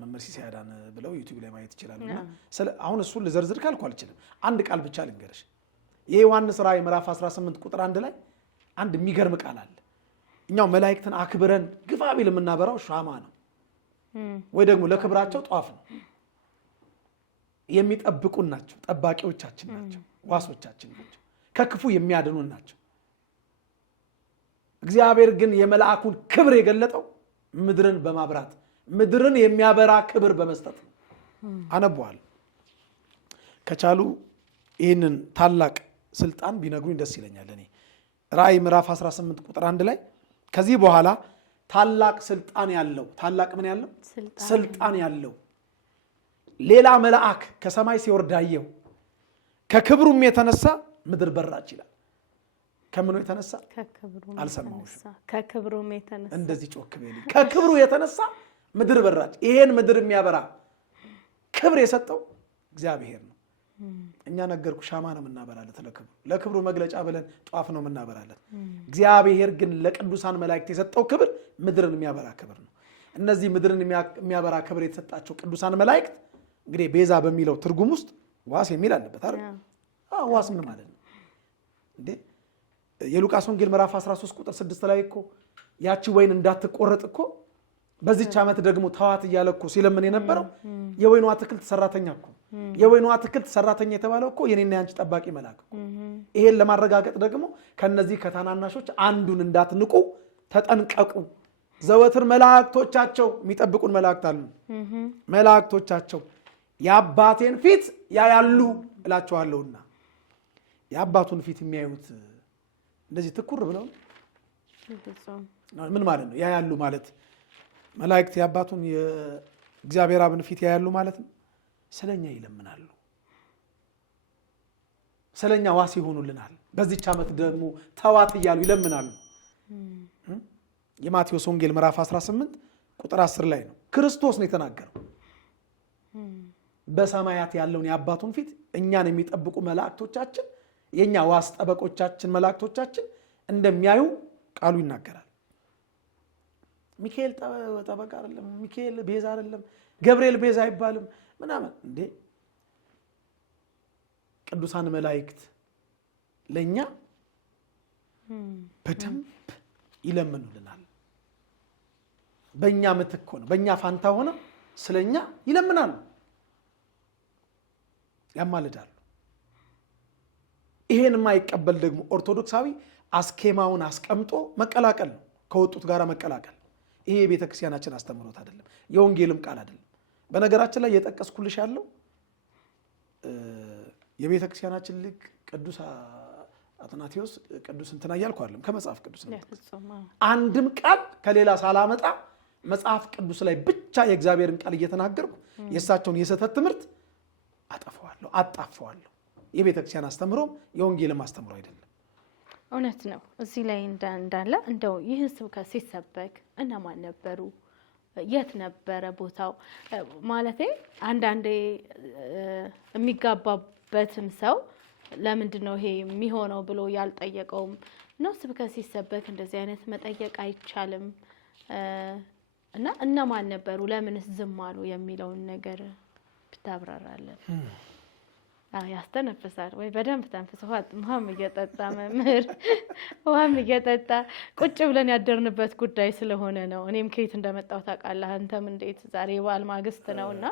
መምህር ሲሳይ አዳነ ብለው ዩቲዩብ ላይ ማየት ይችላሉና አሁን እሱን ልዘርዝር ካልኩ አልችልም። አንድ ቃል ብቻ ልንገርሽ። የዮሐንስ ራእይ ምዕራፍ 18 ቁጥር 1 ላይ አንድ የሚገርም ቃል አለ። እኛው መላእክትን አክብረን ግፋ ቢል የምናበራው ሻማ ነው ወይ ደግሞ ለክብራቸው ጧፍ ነው። የሚጠብቁን ናቸው፣ ጠባቂዎቻችን ናቸው፣ ዋሶቻችን ናቸው፣ ከክፉ የሚያድኑን ናቸው። እግዚአብሔር ግን የመላእኩን ክብር የገለጠው ምድርን በማብራት ምድርን የሚያበራ ክብር በመስጠት ነው። አነበዋል። ከቻሉ ይህንን ታላቅ ስልጣን ቢነግሩኝ ደስ ይለኛል። እኔ ራእይ ምዕራፍ 18 ቁጥር 1 ላይ ከዚህ በኋላ ታላቅ ስልጣን ያለው ታላቅ ምን ያለው ስልጣን ያለው ሌላ መልአክ ከሰማይ ሲወርድ አየሁ። ከክብሩም የተነሳ ምድር በራች ይላል። ከምኑ የተነሳ አልሰማሁሽም። ከክብሩም የተነሳ እንደዚህ ጮክ በይልኝ። ከክብሩ የተነሳ ምድር በራች። ይሄን ምድር የሚያበራ ክብር የሰጠው እግዚአብሔር ነው። እኛ ነገርኩ ሻማ ነው የምናበራለት ለክብሩ መግለጫ ብለን ጧፍ ነው የምናበራለት። እግዚአብሔር ግን ለቅዱሳን መላእክት የሰጠው ክብር ምድርን የሚያበራ ክብር ነው። እነዚህ ምድርን የሚያበራ ክብር የተሰጣቸው ቅዱሳን መላእክት እንግዲህ ቤዛ በሚለው ትርጉም ውስጥ ዋስ የሚል አለበት አይደል? ዋስ ምን ማለት ነው እንዴ? የሉቃስ ወንጌል ምዕራፍ 13 ቁጥር 6 ላይ እኮ ያቺ ወይን እንዳትቆረጥ እኮ በዚህች ዓመት ደግሞ ተዋት እያለ እኮ ሲለምን የነበረው የወይኑ አትክልት ሰራተኛ እኮ የወይኑ አትክልት ሰራተኛ የተባለው እኮ የኔና ያንቺ ጠባቂ መልአክ እኮ። ይሄን ለማረጋገጥ ደግሞ ከነዚህ ከታናናሾች አንዱን እንዳትንቁ ተጠንቀቁ። ዘወትር መላእክቶቻቸው የሚጠብቁን መላእክት አሉ። መላእክቶቻቸው የአባቴን ፊት ያያሉ እላቸዋለሁና። የአባቱን ፊት የሚያዩት እንደዚህ ትኩር ብለው ምን ማለት ነው? ያያሉ ማለት መላእክት የአባቱን የእግዚአብሔር አብን ፊት ያያሉ ማለት ነው። ስለኛ ይለምናሉ፣ ስለኛ ዋስ ይሆኑልናል። በዚህች ዓመት ደግሞ ተዋት እያሉ ይለምናሉ። የማቴዎስ ወንጌል ምዕራፍ 18 ቁጥር 10 ላይ ነው ክርስቶስ ነው የተናገረው። በሰማያት ያለውን የአባቱን ፊት እኛን የሚጠብቁ መላእክቶቻችን የኛ ዋስ ጠበቆቻችን መላእክቶቻችን እንደሚያዩ ቃሉ ይናገራል። ሚካኤል ጠበቃ አይደለም፣ ሚካኤል ቤዛ አይደለም፣ ገብርኤል ቤዛ አይባልም ምናምን እንዴ። ቅዱሳን መላእክት ለኛ በደንብ ይለምኑልናል። በእኛ ምትክ ሆነ በእኛ ፋንታ ሆነ ስለኛ ይለምናሉ፣ ያማልዳሉ። ይሄን የማይቀበል ደግሞ ኦርቶዶክሳዊ አስኬማውን አስቀምጦ መቀላቀል ነው፣ ከወጡት ጋር መቀላቀል። ይሄ የቤተክርስቲያናችን አስተምሮት አይደለም፣ የወንጌልም ቃል አይደለም። በነገራችን ላይ የጠቀስኩልሽ ያለው የቤተክርስቲያናችን ሊቅ ቅዱስ አትናቴዎስ ቅዱስ እንትና እያልኩ አይደለም፣ ከመጽሐፍ ቅዱስ ነው። አንድም ቃል ከሌላ ሳላመጣ መጽሐፍ ቅዱስ ላይ ብቻ የእግዚአብሔርን ቃል እየተናገርኩ የእሳቸውን የስህተት ትምህርት አጣፈዋለሁ። የቤተክርስቲያን አስተምሮም የወንጌልም አስተምሮ አይደለም። እውነት ነው። እዚህ ላይ እንዳለ እንደው ይህ ስብከት ሲሰበክ እነማን ነበሩ? የት ነበረ ቦታው? ማለቴ አንዳንዴ የሚጋባበትም ሰው ለምንድን ነው ይሄ የሚሆነው ብሎ ያልጠየቀውም ነው። ስብከት ሲሰበክ እንደዚህ አይነት መጠየቅ አይቻልም እና እነማን ነበሩ? ለምንስ ዝም አሉ የሚለውን ነገር ብታብራራለን። ያስተነፍሳል ወይ? በደንብ ተንፍስ። ውሃም እየጠጣ መምህር ውሃም እየጠጣ ቁጭ ብለን ያደርንበት ጉዳይ ስለሆነ ነው። እኔም ከየት እንደመጣሁ ታውቃለህ፣ አንተም እንዴት። ዛሬ በዓል ማግስት ነውና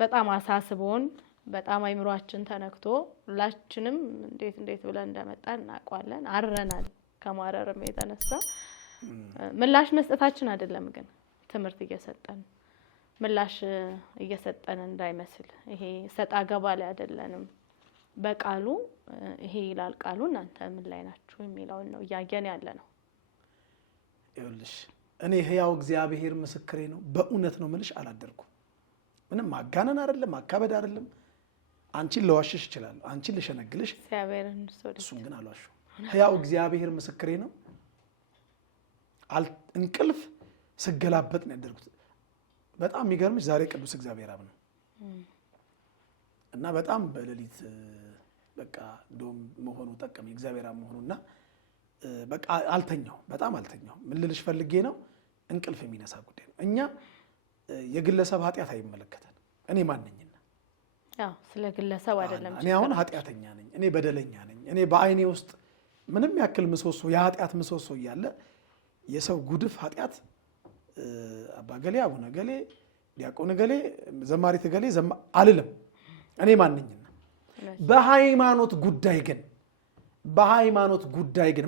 በጣም አሳስቦን በጣም አይምሯችን ተነክቶ ሁላችንም እንዴት ብለን እንደመጣን እናውቃለን። አረናል። ከማረርም የተነሳ ምላሽ መስጠታችን አይደለም ግን ትምህርት እየሰጠን ምላሽ እየሰጠን እንዳይመስል። ይሄ ሰጣ ገባ ላይ አይደለንም። በቃሉ ይሄ ይላል ቃሉ፣ እናንተ ምን ላይ ናችሁ የሚለውን ነው እያየን ያለ ነው። ይኸውልሽ እኔ ሕያው እግዚአብሔር ምስክሬ ነው፣ በእውነት ነው ምልሽ፣ አላደርኩም። ምንም ማጋነን አይደለም፣ ማካበድ አይደለም። አንቺን ለዋሽሽ እችላለሁ፣ አንቺን ልሸነግልሽ፣ እግዚአብሔርን እሱን ግን አልዋሽም። ሕያው እግዚአብሔር ምስክሬ ነው። እንቅልፍ ስገላበጥ ነው ያደርኩት። በጣም የሚገርምሽ ዛሬ ቅዱስ እግዚአብሔር አብ ነው እና በጣም በሌሊት በቃ እንደውም መሆኑ ጠቀመኝ እግዚአብሔር አብ መሆኑና በቃ አልተኛው፣ በጣም አልተኛው። ምን ልልሽ ፈልጌ ነው እንቅልፍ የሚነሳ ጉዳይ ነው። እኛ የግለሰብ ኃጢአት አይመለከተን። እኔ ማንኝና ስለ ግለሰብ አይደለም። እኔ አሁን ኃጢአተኛ ነኝ፣ እኔ በደለኛ ነኝ። እኔ በአይኔ ውስጥ ምንም ያክል ምሰሶ የኃጢአት ምሰሶ እያለ የሰው ጉድፍ ኃጢአት አባ ገሌ፣ አቡነ ገሌ፣ ዲያቆን ገሌ፣ ዘማሪት ገሌ አልልም። እኔ ማንኝና በሃይማኖት ጉዳይ ግን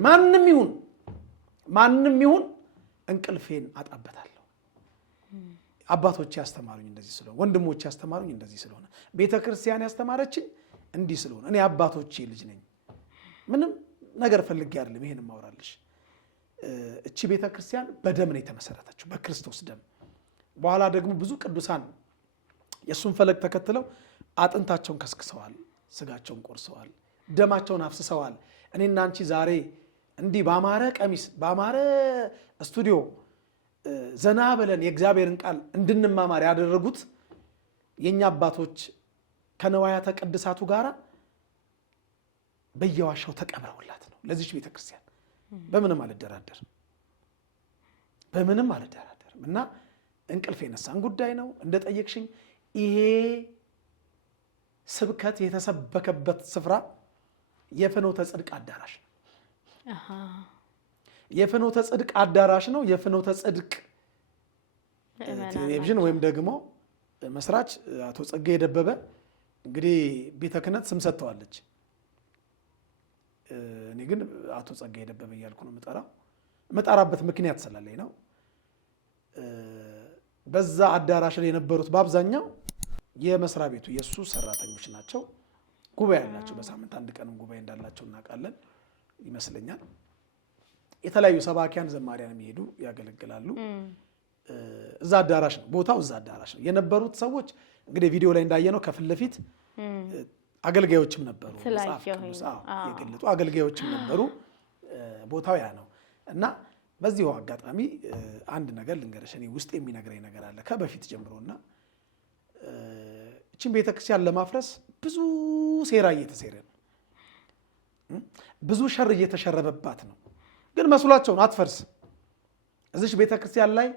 ማንም ይሁን እንቅልፌን አጣበታለሁ። አባቶቼ ያስተማሩኝ እንደዚህ ስለሆነ፣ ወንድሞቼ ያስተማሩኝ እንደዚህ ስለሆነ፣ ቤተክርስቲያን ያስተማረችኝ እንዲህ ስለሆነ፣ እኔ አባቶቼ ልጅ ነኝ። ምንም ነገር ፈልጌ አይደለም ይሄን ማውራልሽ። እቺ ቤተክርስቲያን በደም ነው የተመሰረተችው፣ በክርስቶስ ደም። በኋላ ደግሞ ብዙ ቅዱሳን የሱን ፈለግ ተከትለው አጥንታቸውን ከስክሰዋል፣ ስጋቸውን ቆርሰዋል፣ ደማቸውን አፍስሰዋል። እኔና አንቺ ዛሬ እንዲህ ባማረ ቀሚስ ባማረ ስቱዲዮ ዘና ብለን የእግዚአብሔርን ቃል እንድንማማር ያደረጉት የኛ አባቶች ከነዋያተ ቅድሳቱ ጋራ በየዋሻው ተቀብረውላት ነው። ለዚች ቤተክርስቲያን በምንም አልደራደርም እና እንቅልፍ የነሳን ጉዳይ ነው። እንደጠየቅሽኝ ይሄ ስብከት የተሰበከበት ስፍራ የፍኖተ ጽድቅ አዳራሽ ነው። የፍኖተ ጽድቅ አዳራሽ ነው። የፍኖተ ጽድቅ ቴሌቪዥን ወይም ደግሞ መስራች አቶ ጸጋዬ ደበበ እንግዲህ ቤተ ክህነት ስም ሰጥተዋለች። እኔ ግን አቶ ጸጋዬ ደበበ እያልኩ ነው የምጠራበት ምክንያት ስላለኝ ነው። በዛ አዳራሽ ላይ የነበሩት በአብዛኛው የመስሪያ ቤቱ የሱ ሰራተኞች ናቸው። ጉባኤ ያላቸው በሳምንት አንድ ቀንም ጉባኤ እንዳላቸው እናውቃለን ይመስለኛል። የተለያዩ ሰባኪያን ዘማሪያን የሚሄዱ ያገለግላሉ። እዛ አዳራሽ ነው ቦታው፣ እዛ አዳራሽ ነው የነበሩት ሰዎች። እንግዲህ ቪዲዮ ላይ እንዳየነው ከፊት ለፊት አገልጋዮችም ነበሩ፣ መጽሐፍ ቅዱስ የገለጡ አገልጋዮችም ነበሩ። ቦታው ያ ነው እና በዚሁ አጋጣሚ አንድ ነገር ልንገርሽ። እኔ ውስጥ የሚነግረኝ ነገር አለ ከበፊት ጀምሮና እቺን ቤተክርስቲያን ለማፍረስ ብዙ ሴራ እየተሴረ ነው፣ ብዙ ሸር እየተሸረበባት ነው። ግን መስሏቸው ነው አትፈርስም። እዚች ቤተክርስቲያን ላይ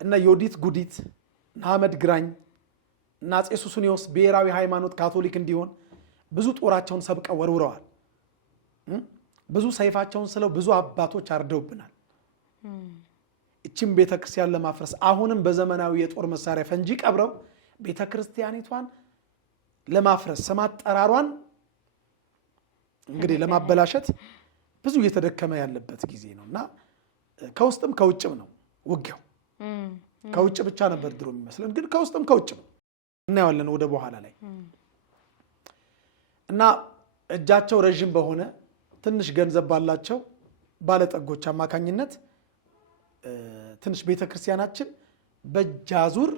እነ ዮዲት ጉዲት፣ እነ አህመድ ግራኝ እና አፄ ሱስንዮስ ብሔራዊ ሃይማኖት ካቶሊክ እንዲሆን ብዙ ጦራቸውን ሰብቀው ወርውረዋል። ብዙ ሰይፋቸውን ስለው ብዙ አባቶች አርደውብናል። እቺም ቤተክርስቲያን ለማፍረስ አሁንም በዘመናዊ የጦር መሳሪያ ፈንጂ ቀብረው ቤተክርስቲያኒቷን ለማፍረስ ስም አጠራሯን እንግዲህ ለማበላሸት ብዙ እየተደከመ ያለበት ጊዜ ነው እና ከውስጥም ከውጭም ነው ውጊያው። ከውጭ ብቻ ነበር ድሮ የሚመስለን፣ ግን ከውስጥም ከውጭም እናየዋለን ወደ በኋላ ላይ እና እጃቸው ረዥም በሆነ ትንሽ ገንዘብ ባላቸው ባለጠጎች አማካኝነት ትንሽ ቤተክርስቲያናችን በጃዙር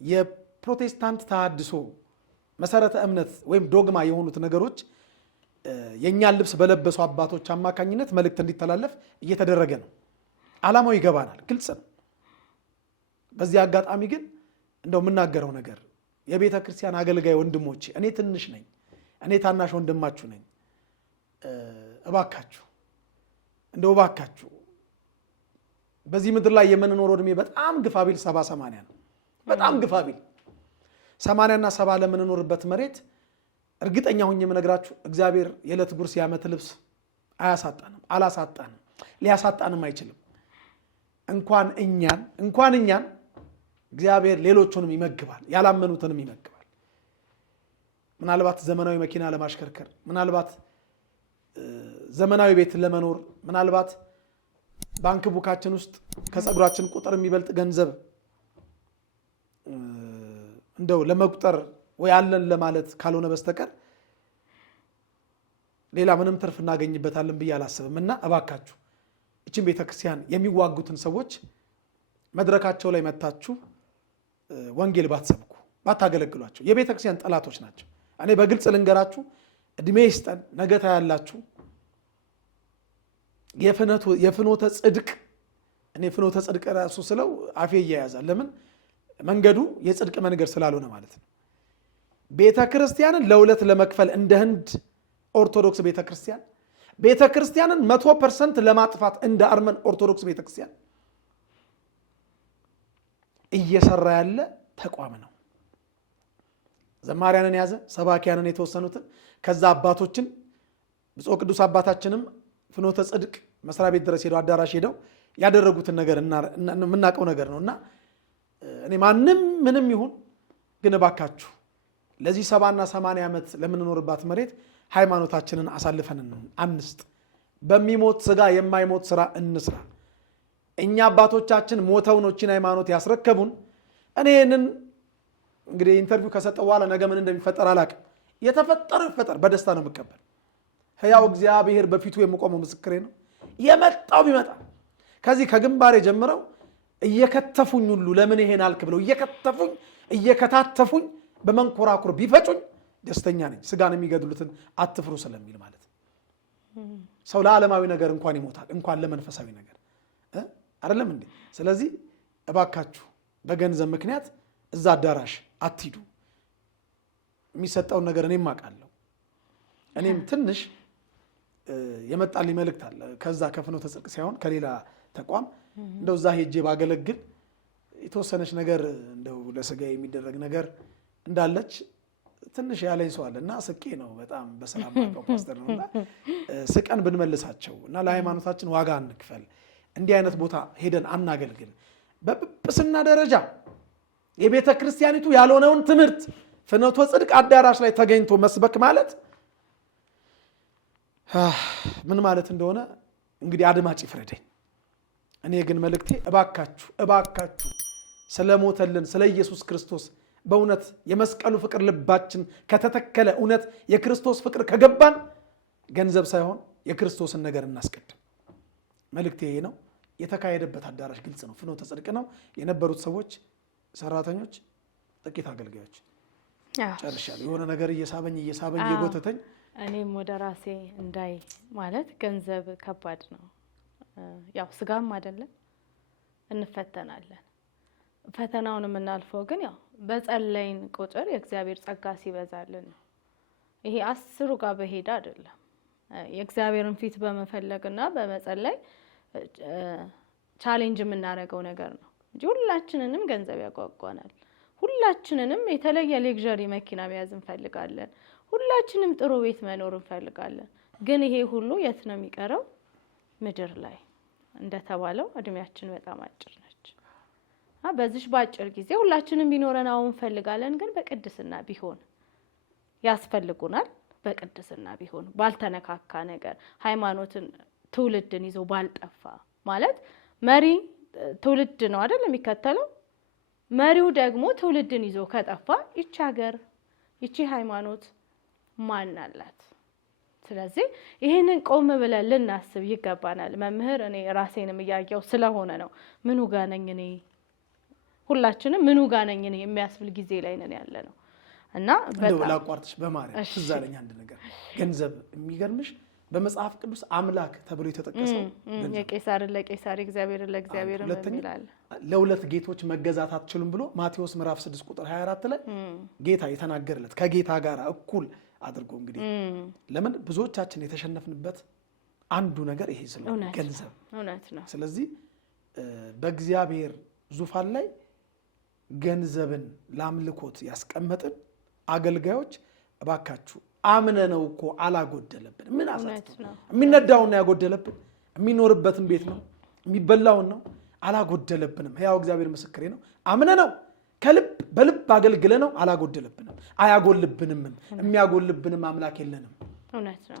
የፕሮቴስታንት ተሐድሶ መሰረተ እምነት ወይም ዶግማ የሆኑት ነገሮች የኛን ልብስ በለበሱ አባቶች አማካኝነት መልእክት እንዲተላለፍ እየተደረገ ነው። ዓላማው ይገባናል፣ ግልጽ ነው። በዚህ አጋጣሚ ግን እንደው የምናገረው ነገር የቤተ ክርስቲያን አገልጋይ ወንድሞቼ፣ እኔ ትንሽ ነኝ፣ እኔ ታናሽ ወንድማችሁ ነኝ። እባካችሁ እንደው እባካችሁ በዚህ ምድር ላይ የምንኖረው እድሜ በጣም ግፋቢል 70-80 ነው። በጣም ግፋቢል 80 እና 70 ለምንኖርበት መሬት እርግጠኛ ሆኜ የምነግራችሁ እግዚአብሔር የዕለት ጉርስ የዓመት ልብስ አያሳጣንም፣ አላሳጣንም፣ ሊያሳጣንም አይችልም። እንኳን እኛን እግዚአብሔር ሌሎቹንም ይመግባል፣ ያላመኑትንም ይመግባል። ምናልባት ዘመናዊ መኪና ለማሽከርከር፣ ምናልባት ዘመናዊ ቤት ለመኖር፣ ምናልባት ባንክ ቡካችን ውስጥ ከፀጉራችን ቁጥር የሚበልጥ ገንዘብ እንደው ለመቁጠር ወይ አለን ለማለት ካልሆነ በስተቀር ሌላ ምንም ትርፍ እናገኝበታለን ብዬ አላስብም። እና እባካችሁ እቺን ቤተክርስቲያን የሚዋጉትን ሰዎች መድረካቸው ላይ መታችሁ ወንጌል ባትሰብኩ፣ ባታገለግሏቸው። የቤተክርስቲያን ጠላቶች ናቸው። እኔ በግልጽ ልንገራችሁ፣ እድሜ ይስጠን። ነገ ታያላችሁ የፍኖተ ጽድቅ እኔ ፍኖተ ጽድቅ ራሱ ስለው አፌ ይያያዛል። ለምን መንገዱ የጽድቅ መንገድ ስላልሆነ ማለት ነው። ቤተክርስቲያንን ለሁለት ለመክፈል እንደ ህንድ ኦርቶዶክስ ቤተክርስቲያንን 100% ለማጥፋት እንደ አርመን ኦርቶዶክስ ቤተክርስቲያን እየሰራ ያለ ተቋም ነው። ዘማሪያንን ያዘ፣ ሰባኪያንን የተወሰኑትን፣ ከዛ አባቶችን ብፁዕ ቅዱስ አባታችንም ፍኖተ ጽድቅ መስሪያ ቤት ድረስ ሄደው አዳራሽ ሄደው ያደረጉትን ነገር የምናውቀው ነገር ነውና እኔ ማንም ምንም ይሁን ግን እባካችሁ ለዚህ 70 እና 80 ዓመት ለምንኖርባት መሬት ሃይማኖታችንን አሳልፈን አንስጥ። በሚሞት ስጋ የማይሞት ስራ እንስራ። እኛ አባቶቻችን ሞተው ነው እቺን ሃይማኖት ያስረከቡን። እኔ ይሄንን እንግዲህ ኢንተርቪው ከሰጠው በኋላ ነገ ምን እንደሚፈጠር አላውቅም። የተፈጠረው ይፈጠር፣ በደስታ ነው የምቀበል። ሕያው እግዚአብሔር በፊቱ የምቆመው ምስክሬ ነው። የመጣው ቢመጣ ከዚህ ከግንባሬ ጀምረው እየከተፉኝ ሁሉ ለምን ይሄን አልክ ብለው እየከታተፉኝ በመንኮራኩር ቢፈጩኝ ደስተኛ ነኝ። ስጋን የሚገድሉትን አትፍሩ ስለሚል ማለት ነው። ሰው ለዓለማዊ ነገር እንኳን ይሞታል፣ እንኳን ለመንፈሳዊ ነገር አይደለም እንዴ? ስለዚህ እባካችሁ በገንዘብ ምክንያት እዛ አዳራሽ አትሂዱ። የሚሰጠውን ነገር እኔም አውቃለሁ። እኔም ትንሽ የመጣልኝ መልእክት አለ ከዛ ከፍኖተ ጽድቅ ሳይሆን ከሌላ ተቋም እንደው እዛ ሄጄ ባገለግል የተወሰነች ነገር እንደው ለስጋ የሚደረግ ነገር እንዳለች ትንሽ ያለኝ ሰው አለና ስቄ ነው በጣም በሰላም ማቀው ፓስተር ነውና ስቀን ብንመልሳቸው እና ለሃይማኖታችን ዋጋ እንክፈል። እንዲህ አይነት ቦታ ሄደን አናገልግል። በጵጵስና ደረጃ የቤተ ክርስቲያኒቱ ያልሆነውን ትምህርት ፍኖተ ጽድቅ አዳራሽ ላይ ተገኝቶ መስበክ ማለት ምን ማለት እንደሆነ እንግዲህ አድማጭ ይፍረደኝ። እኔ ግን መልእክቴ እባካችሁ ስለሞተልን ስለ ኢየሱስ ክርስቶስ በእውነት የመስቀሉ ፍቅር ልባችን ከተተከለ እውነት የክርስቶስ ፍቅር ከገባን ገንዘብ ሳይሆን የክርስቶስን ነገር እናስቀድም። መልእክቴ ይሄ ነው። የተካሄደበት አዳራሽ ግልጽ ነው፣ ፍኖተ ጽድቅ ነው። የነበሩት ሰዎች ሰራተኞች፣ ጥቂት አገልጋዮች ጨርሻለሁ። የሆነ ነገር እየሳበኝ እየጎተተኝ እኔም ወደ ራሴ እንዳይ ማለት ገንዘብ ከባድ ነው። ያው ስጋም አይደለም እንፈተናለን። ፈተናውን የምናልፈው ግን ያው በጸለይን ቁጥር የእግዚአብሔር ጸጋ ሲበዛልን ነው። ይሄ 10 ጋር በሄዳ አይደለም። የእግዚአብሔርን ፊት በመፈለግና በመጸለይ ቻሌንጅ የምናደርገው ነገር ነው እንጂ ሁላችንንም ገንዘብ ያጓጓናል። ሁላችንንም የተለየ ሌክዠሪ መኪና መያዝ እንፈልጋለን። ሁላችንም ጥሩ ቤት መኖር እንፈልጋለን። ግን ይሄ ሁሉ የት ነው የሚቀረው? ምድር ላይ እንደተባለው እድሜያችን በጣም አጭር ነች። በዚህ ባጭር ጊዜ ሁላችንም ቢኖረናው እንፈልጋለን። ግን በቅድስና ቢሆን ያስፈልጉናል። በቅድስና ቢሆን ባልተነካካ ነገር ሃይማኖትን ትውልድን ይዞ ባልጠፋ ማለት መሪ ትውልድ ነው አይደል የሚከተለው። መሪው ደግሞ ትውልድን ይዞ ከጠፋ ይቺ ሀገር ይቺ ሃይማኖት ማን አላት? ስለዚህ ይሄንን ቆም ብለን ልናስብ ይገባናል። መምህር እኔ ራሴንም እያየው ስለሆነ ነው ምኑ ጋር ነኝ እኔ ሁላችንም ምኑ ጋር ነኝ እኔ የሚያስብል ጊዜ ላይ ነን ያለ ነው። እና በጣም ላቋርጥሽ በማርያም ትዝ አለኝ አንድ ነገር። ገንዘብ የሚገርምሽ በመጽሐፍ ቅዱስ አምላክ ተብሎ የተጠቀሰው የቄሳርን ለቄሳር እግዚአብሔርን ለእግዚአብሔር ይላል። ለሁለት ጌቶች መገዛት አትችሉም ብሎ ማቴዎስ ምዕራፍ 6 ቁጥር 24 ላይ ጌታ የተናገረለት ከጌታ ጋር እኩል አድርጎ እንግዲህ ለምን ብዙዎቻችን የተሸነፍንበት አንዱ ነገር ይሄ ስለሆነ ገንዘብ እውነት ነው። ስለዚህ በእግዚአብሔር ዙፋን ላይ ገንዘብን ለአምልኮት ያስቀመጥን አገልጋዮች እባካችሁ አምነነው እኮ አላጎደለብን። ምን አሳስቶ የሚነዳውን ያጎደለብን የሚኖርበትን ቤት ነው የሚበላውን ነው አላጎደለብንም። ሕያው እግዚአብሔር ምስክሬ ነው። አምነነው ከልብ በልብ አገልግለነው አላጎደለብንም፣ አያጎልብንም። የሚያጎልብንም አምላክ የለንም። እውነት ነው።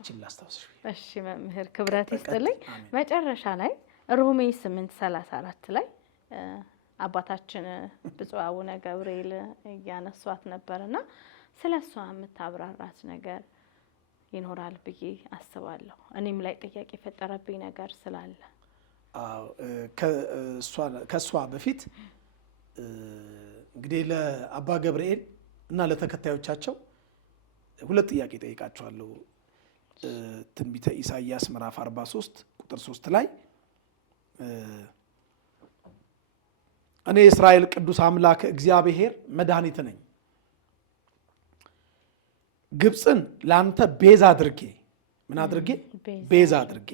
እሺ መምህር ክብረት ይስጥልኝ። መጨረሻ ላይ ሮሜ 8:34 ላይ አባታችን ብፁዕ አቡነ ገብርኤል እያነሷት ነበርና ስለሷ የምታብራራት ነገር ይኖራል ብዬ አስባለሁ። እኔም ላይ ጥያቄ የፈጠረብኝ ነገር ስላለ ከሷ በፊት እንግዲህ ለአባ ገብርኤል እና ለተከታዮቻቸው ሁለት ጥያቄ ጠይቃችኋለሁ። ትንቢተ ኢሳይያስ ምዕራፍ 43 ቁጥር 3 ላይ እኔ የእስራኤል ቅዱስ አምላክ እግዚአብሔር መድኃኒት ነኝ፣ ግብፅን ላንተ ቤዛ አድርጌ ምን አድርጌ ቤዛ አድርጌ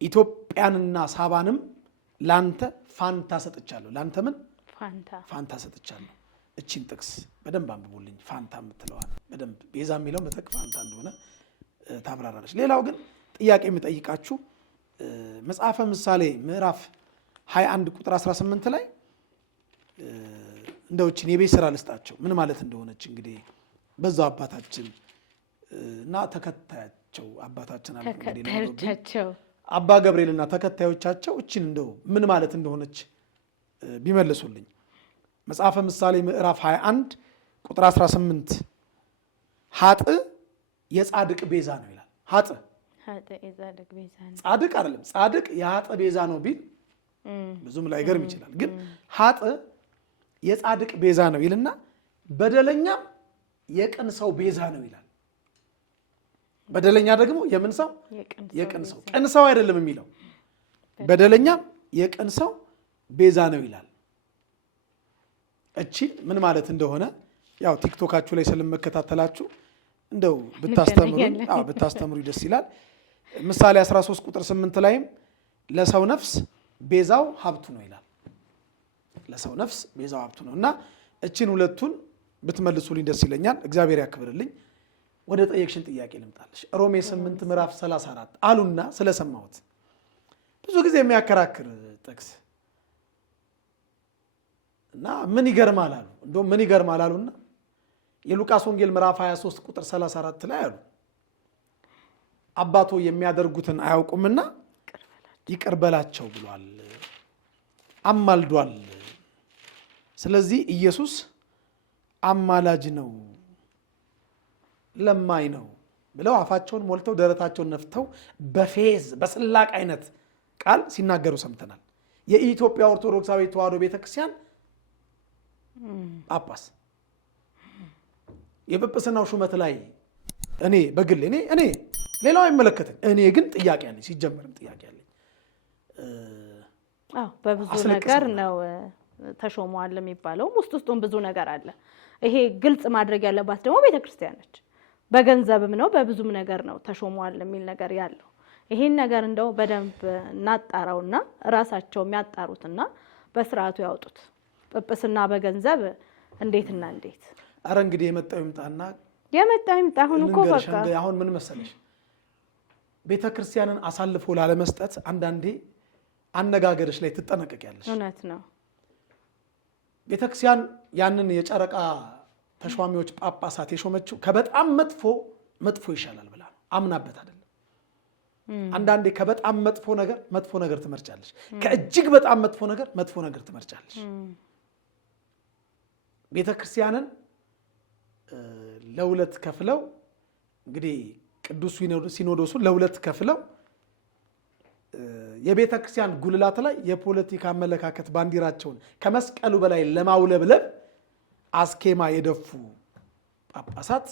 ኢትዮጵያንና ሳባንም ላንተ ፋንታ ሰጥቻለሁ። ላንተ ምን ፋንታ ሰጥቻለሁ። እቺን ጥቅስ በደንብ አንብቡልኝ። ፋንታ የምትለዋል በደንብ ቤዛ የሚለው መጠቅ ፋንታ እንደሆነ ታብራራለች። ሌላው ግን ጥያቄ የምጠይቃችሁ መጽሐፈ ምሳሌ ምዕራፍ 21 ቁጥር 18 ላይ እንደውችን የቤት ስራ ልስጣቸው ምን ማለት እንደሆነች እንግዲህ በዛው አባታችን እና ተከታያቸው አባታችን ተከታዮቻቸው አባ ገብርኤልና ተከታዮቻቸው እቺን እንደው ምን ማለት እንደሆነች ቢመልሱልኝ። መጽሐፈ ምሳሌ ምዕራፍ 21 ቁጥር 18 ሀጥ የጻድቅ ቤዛ ነው ይላል። ሀጥ የጻድቅ ቤዛ ነው፣ ጻድቅ አይደለም። ጻድቅ የሀጥ ቤዛ ነው ቢል ብዙም ላይገርም ይችላል። ግን ሀጥ የጻድቅ ቤዛ ነው ይልና በደለኛም የቅን ሰው ቤዛ ነው ይላል። በደለኛ ደግሞ የምን ሰው? የቅን ሰው። ቅን ሰው አይደለም የሚለው በደለኛም የቅን ሰው ቤዛ ነው ይላል። እቺ ምን ማለት እንደሆነ ያው ቲክቶካችሁ ላይ ስለመከታተላችሁ እንደው ብታስተምሩ ደስ ይላል። ምሳሌ 13 ቁጥር 8 ላይም ለሰው ነፍስ ቤዛው ሀብቱ ነው ይላል። ለሰው ነፍስ ቤዛው ሀብቱ ነው እና እቺን ሁለቱን ብትመልሱልኝ ደስ ይለኛል። እግዚአብሔር ያክብርልኝ። ወደ ጠየቅሽን ጥያቄ ልምጣልሽ። ሮሜ 8 ምዕራፍ 34 አሉና ስለሰማሁት ብዙ ጊዜ የሚያከራክር ጥቅስ እና ምን ይገርማል አሉ። እንደውም ምን ይገርማል አሉና የሉቃስ ወንጌል ምዕራፍ 23 ቁጥር 34 ላይ አሉ አባቶ የሚያደርጉትን አያውቁምና ይቅር በላቸው ብሏል፣ አማልዷል። ስለዚህ ኢየሱስ አማላጅ ነው፣ ለማኝ ነው ብለው አፋቸውን ሞልተው ደረታቸውን ነፍተው በፌዝ በስላቅ አይነት ቃል ሲናገሩ ሰምተናል። የኢትዮጵያ ኦርቶዶክሳዊ ተዋሕዶ ቤተክርስቲያን ጳጳስ የጵጵስናው ሹመት ላይ እኔ በግል እኔ ሌላው አይመለከተኝ። እኔ ግን ጥያቄ አለኝ። ሲጀመርም ጥያቄ አለኝ። በብዙ ነገር ነው ተሾመዋል የሚባለው። ውስጡን ብዙ ነገር አለ። ይሄ ግልጽ ማድረግ ያለባት ደግሞ ቤተክርስቲያን ነች። በገንዘብም ነው በብዙም ነገር ነው ተሾመዋል የሚል ነገር ያለው። ይሄን ነገር እንደው በደንብ እናጣራውና ራሳቸው የሚያጣሩትና በስርዓቱ ያወጡት። ጵጵስና በገንዘብ እንዴትና እንዴት? አረ እንግዲህ የመጣው ይምጣ። አሁን እኮ በቃ አሁን ምን መሰለሽ ቤተክርስቲያንን አሳልፎ ላለመስጠት አንዳንዴ አነጋገርሽ ላይ ትጠነቀቂያለሽ። እውነት ነው። ቤተክርስቲያን ያንን የጨረቃ ተሿሚዎች ጳጳሳት የሾመችው ከበጣም መጥፎ ይሻላል ብላ ነው፣ አምናበት አይደለም። አንዳንዴ ከበጣም መጥፎ ነገር ትመርጫለሽ፣ ከእጅግ በጣም መጥፎ ነገር ትመርጫለሽ። ቤተክርስቲያንን ለሁለት ከፍለው እንግዲህ ቅዱስ ሲኖዶሱን ለሁለት ከፍለው የቤተ ክርስቲያን ጉልላት ላይ የፖለቲካ አመለካከት ባንዲራቸውን ከመስቀሉ በላይ ለማውለብለብ አስኬማ የደፉ ጳጳሳት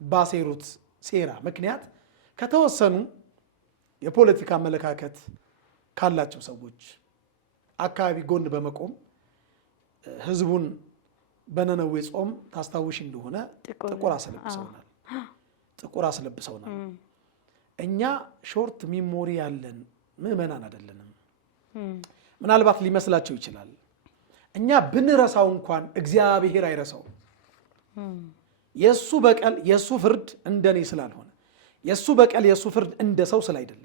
ባሴሩት ሴራ ምክንያት ከተወሰኑ የፖለቲካ አመለካከት ካላቸው ሰዎች አካባቢ ጎን በመቆም ህዝቡን በነነዌ ጾም ታስታውሽ እንደሆነ ጥቁር አስለብሰውናል። እኛ ሾርት ሚሞሪ ያለን ምዕመናን አይደለንም። ምናልባት ሊመስላቸው ይችላል። እኛ ብንረሳው እንኳን እግዚአብሔር አይረሳው። የሱ በቀል የሱ ፍርድ እንደኔ ስላልሆነ፣ የሱ በቀል የሱ ፍርድ እንደ ሰው ስላይደለ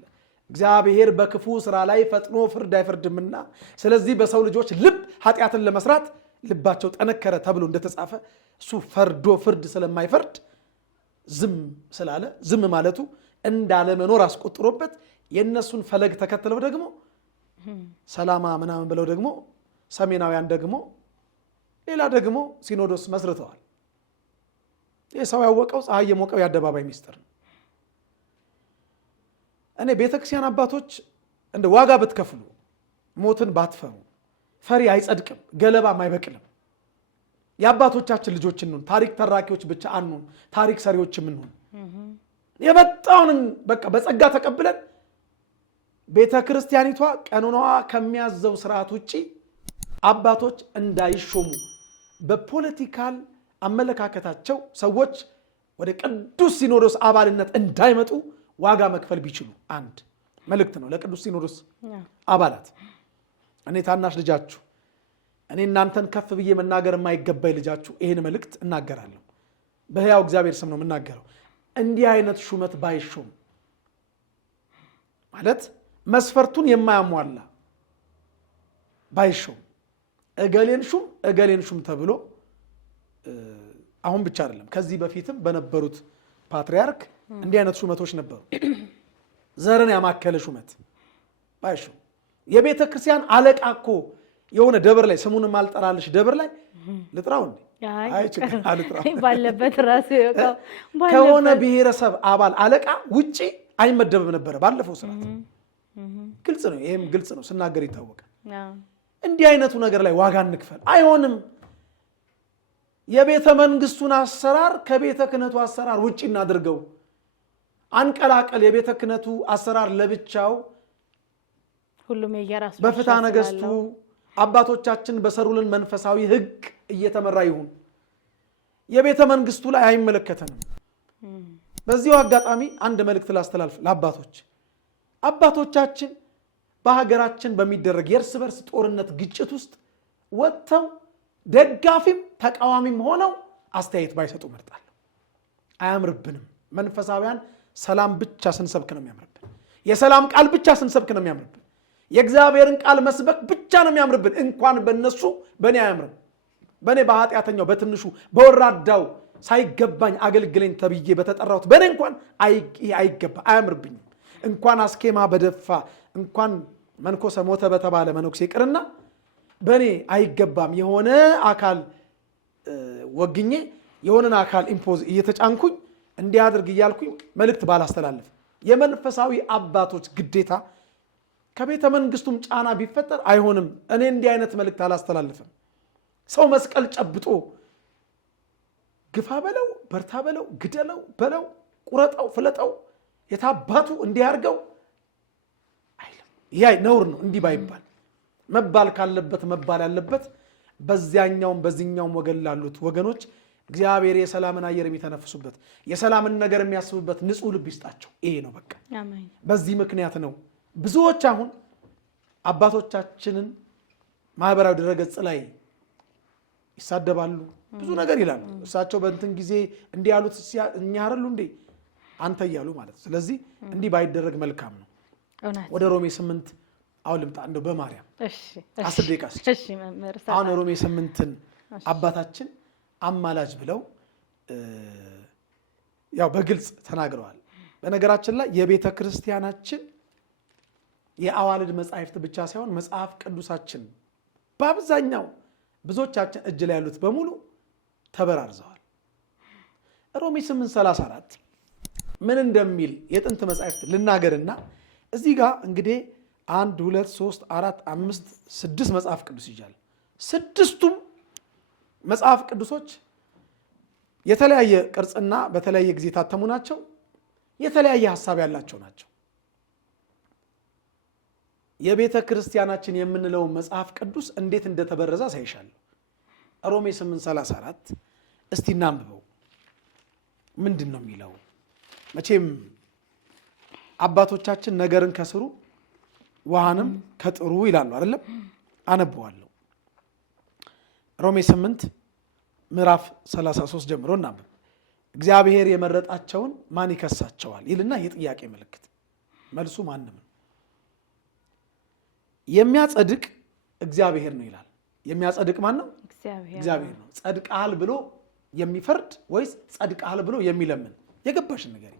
እግዚአብሔር በክፉ ስራ ላይ ፈጥኖ ፍርድ አይፈርድምና፣ ስለዚህ በሰው ልጆች ልብ ኃጢአትን ለመስራት ልባቸው ጠነከረ ተብሎ እንደተጻፈ እሱ ፈርዶ ፍርድ ስለማይፈርድ ዝም ስላለ ዝም ማለቱ እንዳለ መኖር አስቆጥሮበት የነሱን ፈለግ ተከትለው ደግሞ ሰላማ ምናምን ብለው ደግሞ ሰሜናውያን ደግሞ ሌላ ደግሞ ሲኖዶስ መስርተዋል። ይህ ሰው ያወቀው ፀሐይ የሞቀው የአደባባይ ሚስጥር ነው። እኔ ቤተክርስቲያን አባቶች እንደ ዋጋ ብትከፍሉ ሞትን ባትፈሩ፣ ፈሪ አይጸድቅም ገለባም አይበቅልም። የአባቶቻችን ልጆች እንሁን። ታሪክ ተራኪዎች ብቻ አንሁን፣ ታሪክ ሰሪዎችም እንሁን። የመጣውን በቃ በጸጋ ተቀብለን ቤተ ክርስቲያኒቷ ቀኖናዋ ከሚያዘው ስርዓት ውጪ አባቶች እንዳይሾሙ በፖለቲካል አመለካከታቸው ሰዎች ወደ ቅዱስ ሲኖዶስ አባልነት እንዳይመጡ ዋጋ መክፈል ቢችሉ አንድ መልእክት ነው ለቅዱስ ሲኖዶስ አባላት። እኔ ታናሽ ልጃችሁ እኔ እናንተን ከፍ ብዬ መናገር የማይገባኝ ልጃችሁ ይሄን መልእክት እናገራለሁ። በሕያው እግዚአብሔር ስም ነው የምናገረው። እንዲህ አይነት ሹመት ባይሾም ማለት መስፈርቱን የማያሟላ ባይሾም እገሌን ሹም ተብሎ አሁን ብቻ አይደለም ከዚህ በፊትም በነበሩት ፓትሪያርክ እንዲህ አይነት ሹመቶች ነበሩ። ዘርን ያማከለ ሹመት ባይሾም የቤተ ክርስቲያን አለቃ እኮ የሆነ ደብር ላይ ስሙን ማልጠራልሽ ደብር ላይ ልጥራው እንዴ? አይ ችግር አልጥራው ባለበት ራሱ ከሆነ ብሔረሰብ አባል አለቃ ውጪ አይመደብም ነበር ባለፈው ስርዓት። ግልጽ ነው፣ ይሄም ግልጽ ነው፣ ስናገር ይታወቃል። እንዲህ አይነቱ ነገር ላይ ዋጋ እንክፈል። አይሆንም። የቤተ መንግስቱን አሰራር ከቤተ ክህነቱ አሰራር ውጪ እናድርገው። አንቀላቀል። የቤተ ክህነቱ አሰራር ለብቻው ሁሉም የየራሱ በፍትሐ ነገሥቱ አባቶቻችን በሰሩልን መንፈሳዊ ሕግ እየተመራ ይሁን። የቤተ መንግስቱ ላይ አይመለከተንም። በዚሁ አጋጣሚ አንድ መልእክት ላስተላልፍ ለአባቶች። አባቶቻችን በሀገራችን በሚደረግ የእርስ በርስ ጦርነት ግጭት ውስጥ ወጥተው ደጋፊም ተቃዋሚም ሆነው አስተያየት ባይሰጡ መርጣለሁ። አያምርብንም። መንፈሳውያን ሰላም ብቻ ስንሰብክ ነው የሚያምርብን። የሰላም ቃል ብቻ ስንሰብክ ነው የሚያምርብን። የእግዚአብሔርን ቃል መስበክ ብቻ ነው የሚያምርብን። እንኳን በእነሱ በእኔ አያምርም። በእኔ በኃጢአተኛው በትንሹ በወራዳው ሳይገባኝ አገልግለኝ ተብዬ በተጠራሁት በእኔ እንኳን አይገባ አያምርብኝም። እንኳን አስኬማ በደፋ እንኳን መንኮሰ ሞተ በተባለ መነኩሴ ይቅርና በእኔ አይገባም። የሆነ አካል ወግኜ የሆነን አካል ኢምፖዝ እየተጫንኩኝ እንዲያድርግ እያልኩኝ መልእክት ባላስተላልፍ የመንፈሳዊ አባቶች ግዴታ ከቤተ መንግስቱም ጫና ቢፈጠር አይሆንም። እኔ እንዲህ አይነት መልእክት አላስተላልፍም። ሰው መስቀል ጨብጦ ግፋ በለው በርታ በለው ግደለው በለው ቁረጠው ፍለጠው የታባቱ እንዲያርገው አይልም። ይሄ ነውር ነው። እንዲህ ባይባል መባል ካለበት መባል ያለበት በዚያኛውም በዚህኛውም ወገን ላሉት ወገኖች እግዚአብሔር የሰላምን አየር የሚተነፍሱበት የሰላምን ነገር የሚያስቡበት ንጹህ ልብ ይስጣቸው። ይሄ ነው በቃ። አሜን። በዚህ ምክንያት ነው ብዙዎች አሁን አባቶቻችንን ማህበራዊ ድረገጽ ላይ ይሳደባሉ፣ ብዙ ነገር ይላሉ። እሳቸው በእንትን ጊዜ እንዲህ ያሉት እኛ አይደሉ እንዴ አንተ እያሉ ማለት። ስለዚህ እንዲህ ባይደረግ መልካም ነው። ወደ ሮሜ 8 አሁን ልምጣ እንደው በማርያም 10 ደቂቃ። እሺ መምህር። አሁን ሮሜ 8ን አባታችን አማላጅ ብለው ያው በግልጽ ተናግረዋል። በነገራችን ላይ የቤተ ክርስቲያናችን የአዋልድ መጻሕፍት ብቻ ሳይሆን መጽሐፍ ቅዱሳችን በአብዛኛው ብዙዎቻችን እጅ ላይ ያሉት በሙሉ ተበራርዘዋል። ሮሜ 8:34 ምን እንደሚል የጥንት መጻሕፍት ልናገርና እዚህ ጋር እንግዲህ 1 2 3 4 5 6 መጽሐፍ ቅዱስ ይጃል። ስድስቱም መጽሐፍ ቅዱሶች የተለያየ ቅርጽና በተለያየ ጊዜ የታተሙ ናቸው። የተለያየ ሐሳብ ያላቸው ናቸው። የቤተ ክርስቲያናችን የምንለው መጽሐፍ ቅዱስ እንዴት እንደተበረዘ ሳይሻለሁ ሮሜ 8:34 እስቲ እናንብበው። ምንድን ነው የሚለው? መቼም አባቶቻችን ነገርን ከስሩ ውሃንም ከጥሩ ይላሉ አይደለም? አነበዋለሁ። ሮሜ 8 ምዕራፍ 33 ጀምሮ እናንብብ። እግዚአብሔር የመረጣቸውን ማን ይከሳቸዋል ይልና የጥያቄ ምልክት። መልሱ ማንም ነው። የሚያጸድቅ እግዚአብሔር ነው ይላል። የሚያጸድቅ ማን ነው? እግዚአብሔር ነው። ጸድቃል ብሎ የሚፈርድ ወይስ ጸድቃል ብሎ የሚለምን? የገባሽ ነገር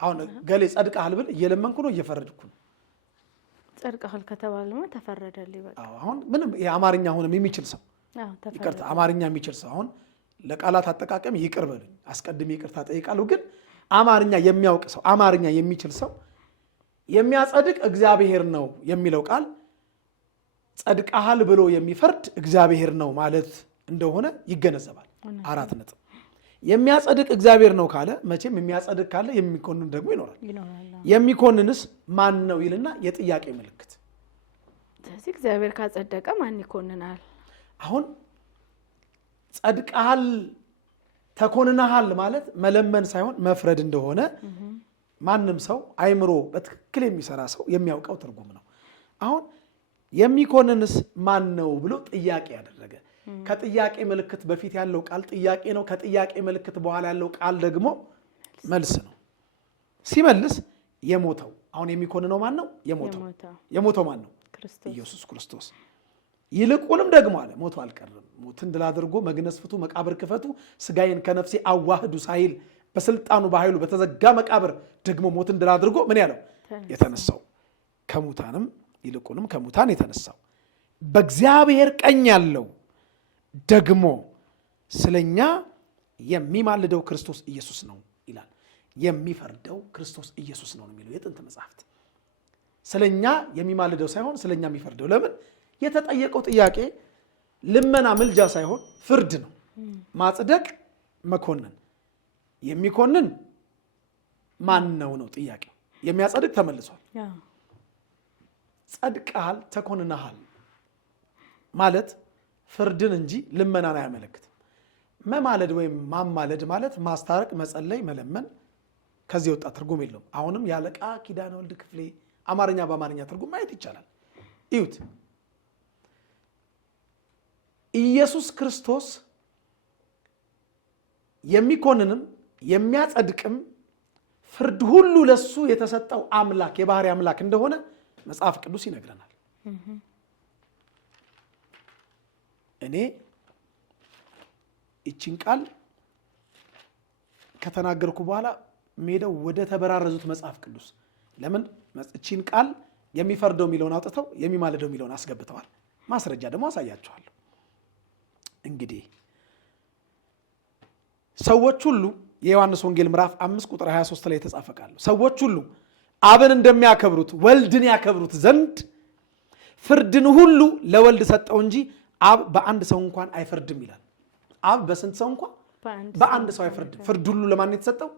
አሁን ገሌ ጸድቃል ብል እየለመንኩ ነው እየፈረድኩ ነው? ጸድቃል ከተባለማ ተፈረደልኝ በቃ። አሁን ምንም የአማርኛ አሁንም የሚችል ሰው ይቅርታ፣ አማርኛ የሚችል ሰው አሁን ለቃላት አጠቃቀም ይቅር በሉኝ፣ አስቀድሜ ይቅርታ ጠይቃለሁ። ግን አማርኛ የሚያውቅ ሰው አማርኛ የሚችል ሰው የሚያጸድቅ እግዚአብሔር ነው የሚለው ቃል ጸድቃል ብሎ የሚፈርድ እግዚአብሔር ነው ማለት እንደሆነ ይገነዘባል። 4 ነጥብ። የሚያጸድቅ እግዚአብሔር ነው ካለ መቼም የሚያጸድቅ ካለ የሚኮንን ደግሞ ይኖራል። የሚኮንንስ ማን ነው ይልና የጥያቄ ምልክት። ስለዚህ እግዚአብሔር ካጸደቀ ማን ይኮንናል? አሁን ጸድቀሃል ተኮንነሃል ማለት መለመን ሳይሆን መፍረድ እንደሆነ ማንም ሰው አይምሮ በትክክል የሚሰራ ሰው የሚያውቀው ትርጉም ነው። አሁን የሚኮንንስ ማን ነው ብሎ ጥያቄ ያደረገ። ከጥያቄ ምልክት በፊት ያለው ቃል ጥያቄ ነው። ከጥያቄ ምልክት በኋላ ያለው ቃል ደግሞ መልስ ነው። ሲመልስ የሞተው አሁን የሚኮንነው ማን ነው? የሞተው ማን ነው? ኢየሱስ ክርስቶስ። ይልቁንም ደግሞ አለ ሞቶ አልቀረም። ሞትን ድል አድርጎ መግነዝ ፍቱ፣ መቃብር ክፈቱ፣ ስጋዬን ከነፍሴ አዋህዱ ሳይል በስልጣኑ በኃይሉ በተዘጋ መቃብር ደግሞ ሞትን ድል አድርጎ ምን ያለው? የተነሳው ከሙታንም ይልቁንም ከሙታን የተነሳው በእግዚአብሔር ቀኝ ያለው ደግሞ ስለኛ የሚማልደው ክርስቶስ ኢየሱስ ነው ይላል። የሚፈርደው ክርስቶስ ኢየሱስ ነው የሚለው የጥንት መጽሐፍት። ስለኛ የሚማልደው ሳይሆን ስለኛ የሚፈርደው። ለምን? የተጠየቀው ጥያቄ ልመና ምልጃ ሳይሆን ፍርድ ነው። ማጽደቅ፣ መኮንን። የሚኮንን ማን ነው ነው ጥያቄው። የሚያጸድቅ ተመልሷል። ጸድቀሃል ተኮንነሃል ማለት ፍርድን እንጂ ልመናን አያመለክትም። መማለድ ወይም ማማለድ ማለት ማስታረቅ፣ መጸለይ፣ መለመን ከዚህ ወጣ ትርጉም የለውም። አሁንም ያለቃ ኪዳነ ወልድ ክፍሌ አማርኛ በአማርኛ ትርጉም ማየት ይቻላል። እዩት። ኢየሱስ ክርስቶስ የሚኮንንም የሚያጸድቅም ፍርድ ሁሉ ለሱ የተሰጠው አምላክ የባህሪ አምላክ እንደሆነ መጽሐፍ ቅዱስ ይነግረናል። እኔ እቺን ቃል ከተናገርኩ በኋላ ሜዳው ወደ ተበራረዙት መጽሐፍ ቅዱስ ለምን እቺን ቃል የሚፈርደው የሚለውን አውጥተው የሚማልደው የሚለውን አስገብተዋል። ማስረጃ ደግሞ አሳያቸዋለሁ። እንግዲህ ሰዎች ሁሉ የዮሐንስ ወንጌል ምዕራፍ 5 ቁጥር 23 ላይ የተጻፈ ቃል ነው። ሰዎች ሁሉ አብን እንደሚያከብሩት ወልድን ያከብሩት ዘንድ ፍርድን ሁሉ ለወልድ ሰጠው እንጂ አብ በአንድ ሰው እንኳን አይፈርድም ይላል። አብ በስንት ሰው እንኳን? በአንድ ሰው አይፈርድም። ፍርድ ሁሉ ለማን የተሰጠው?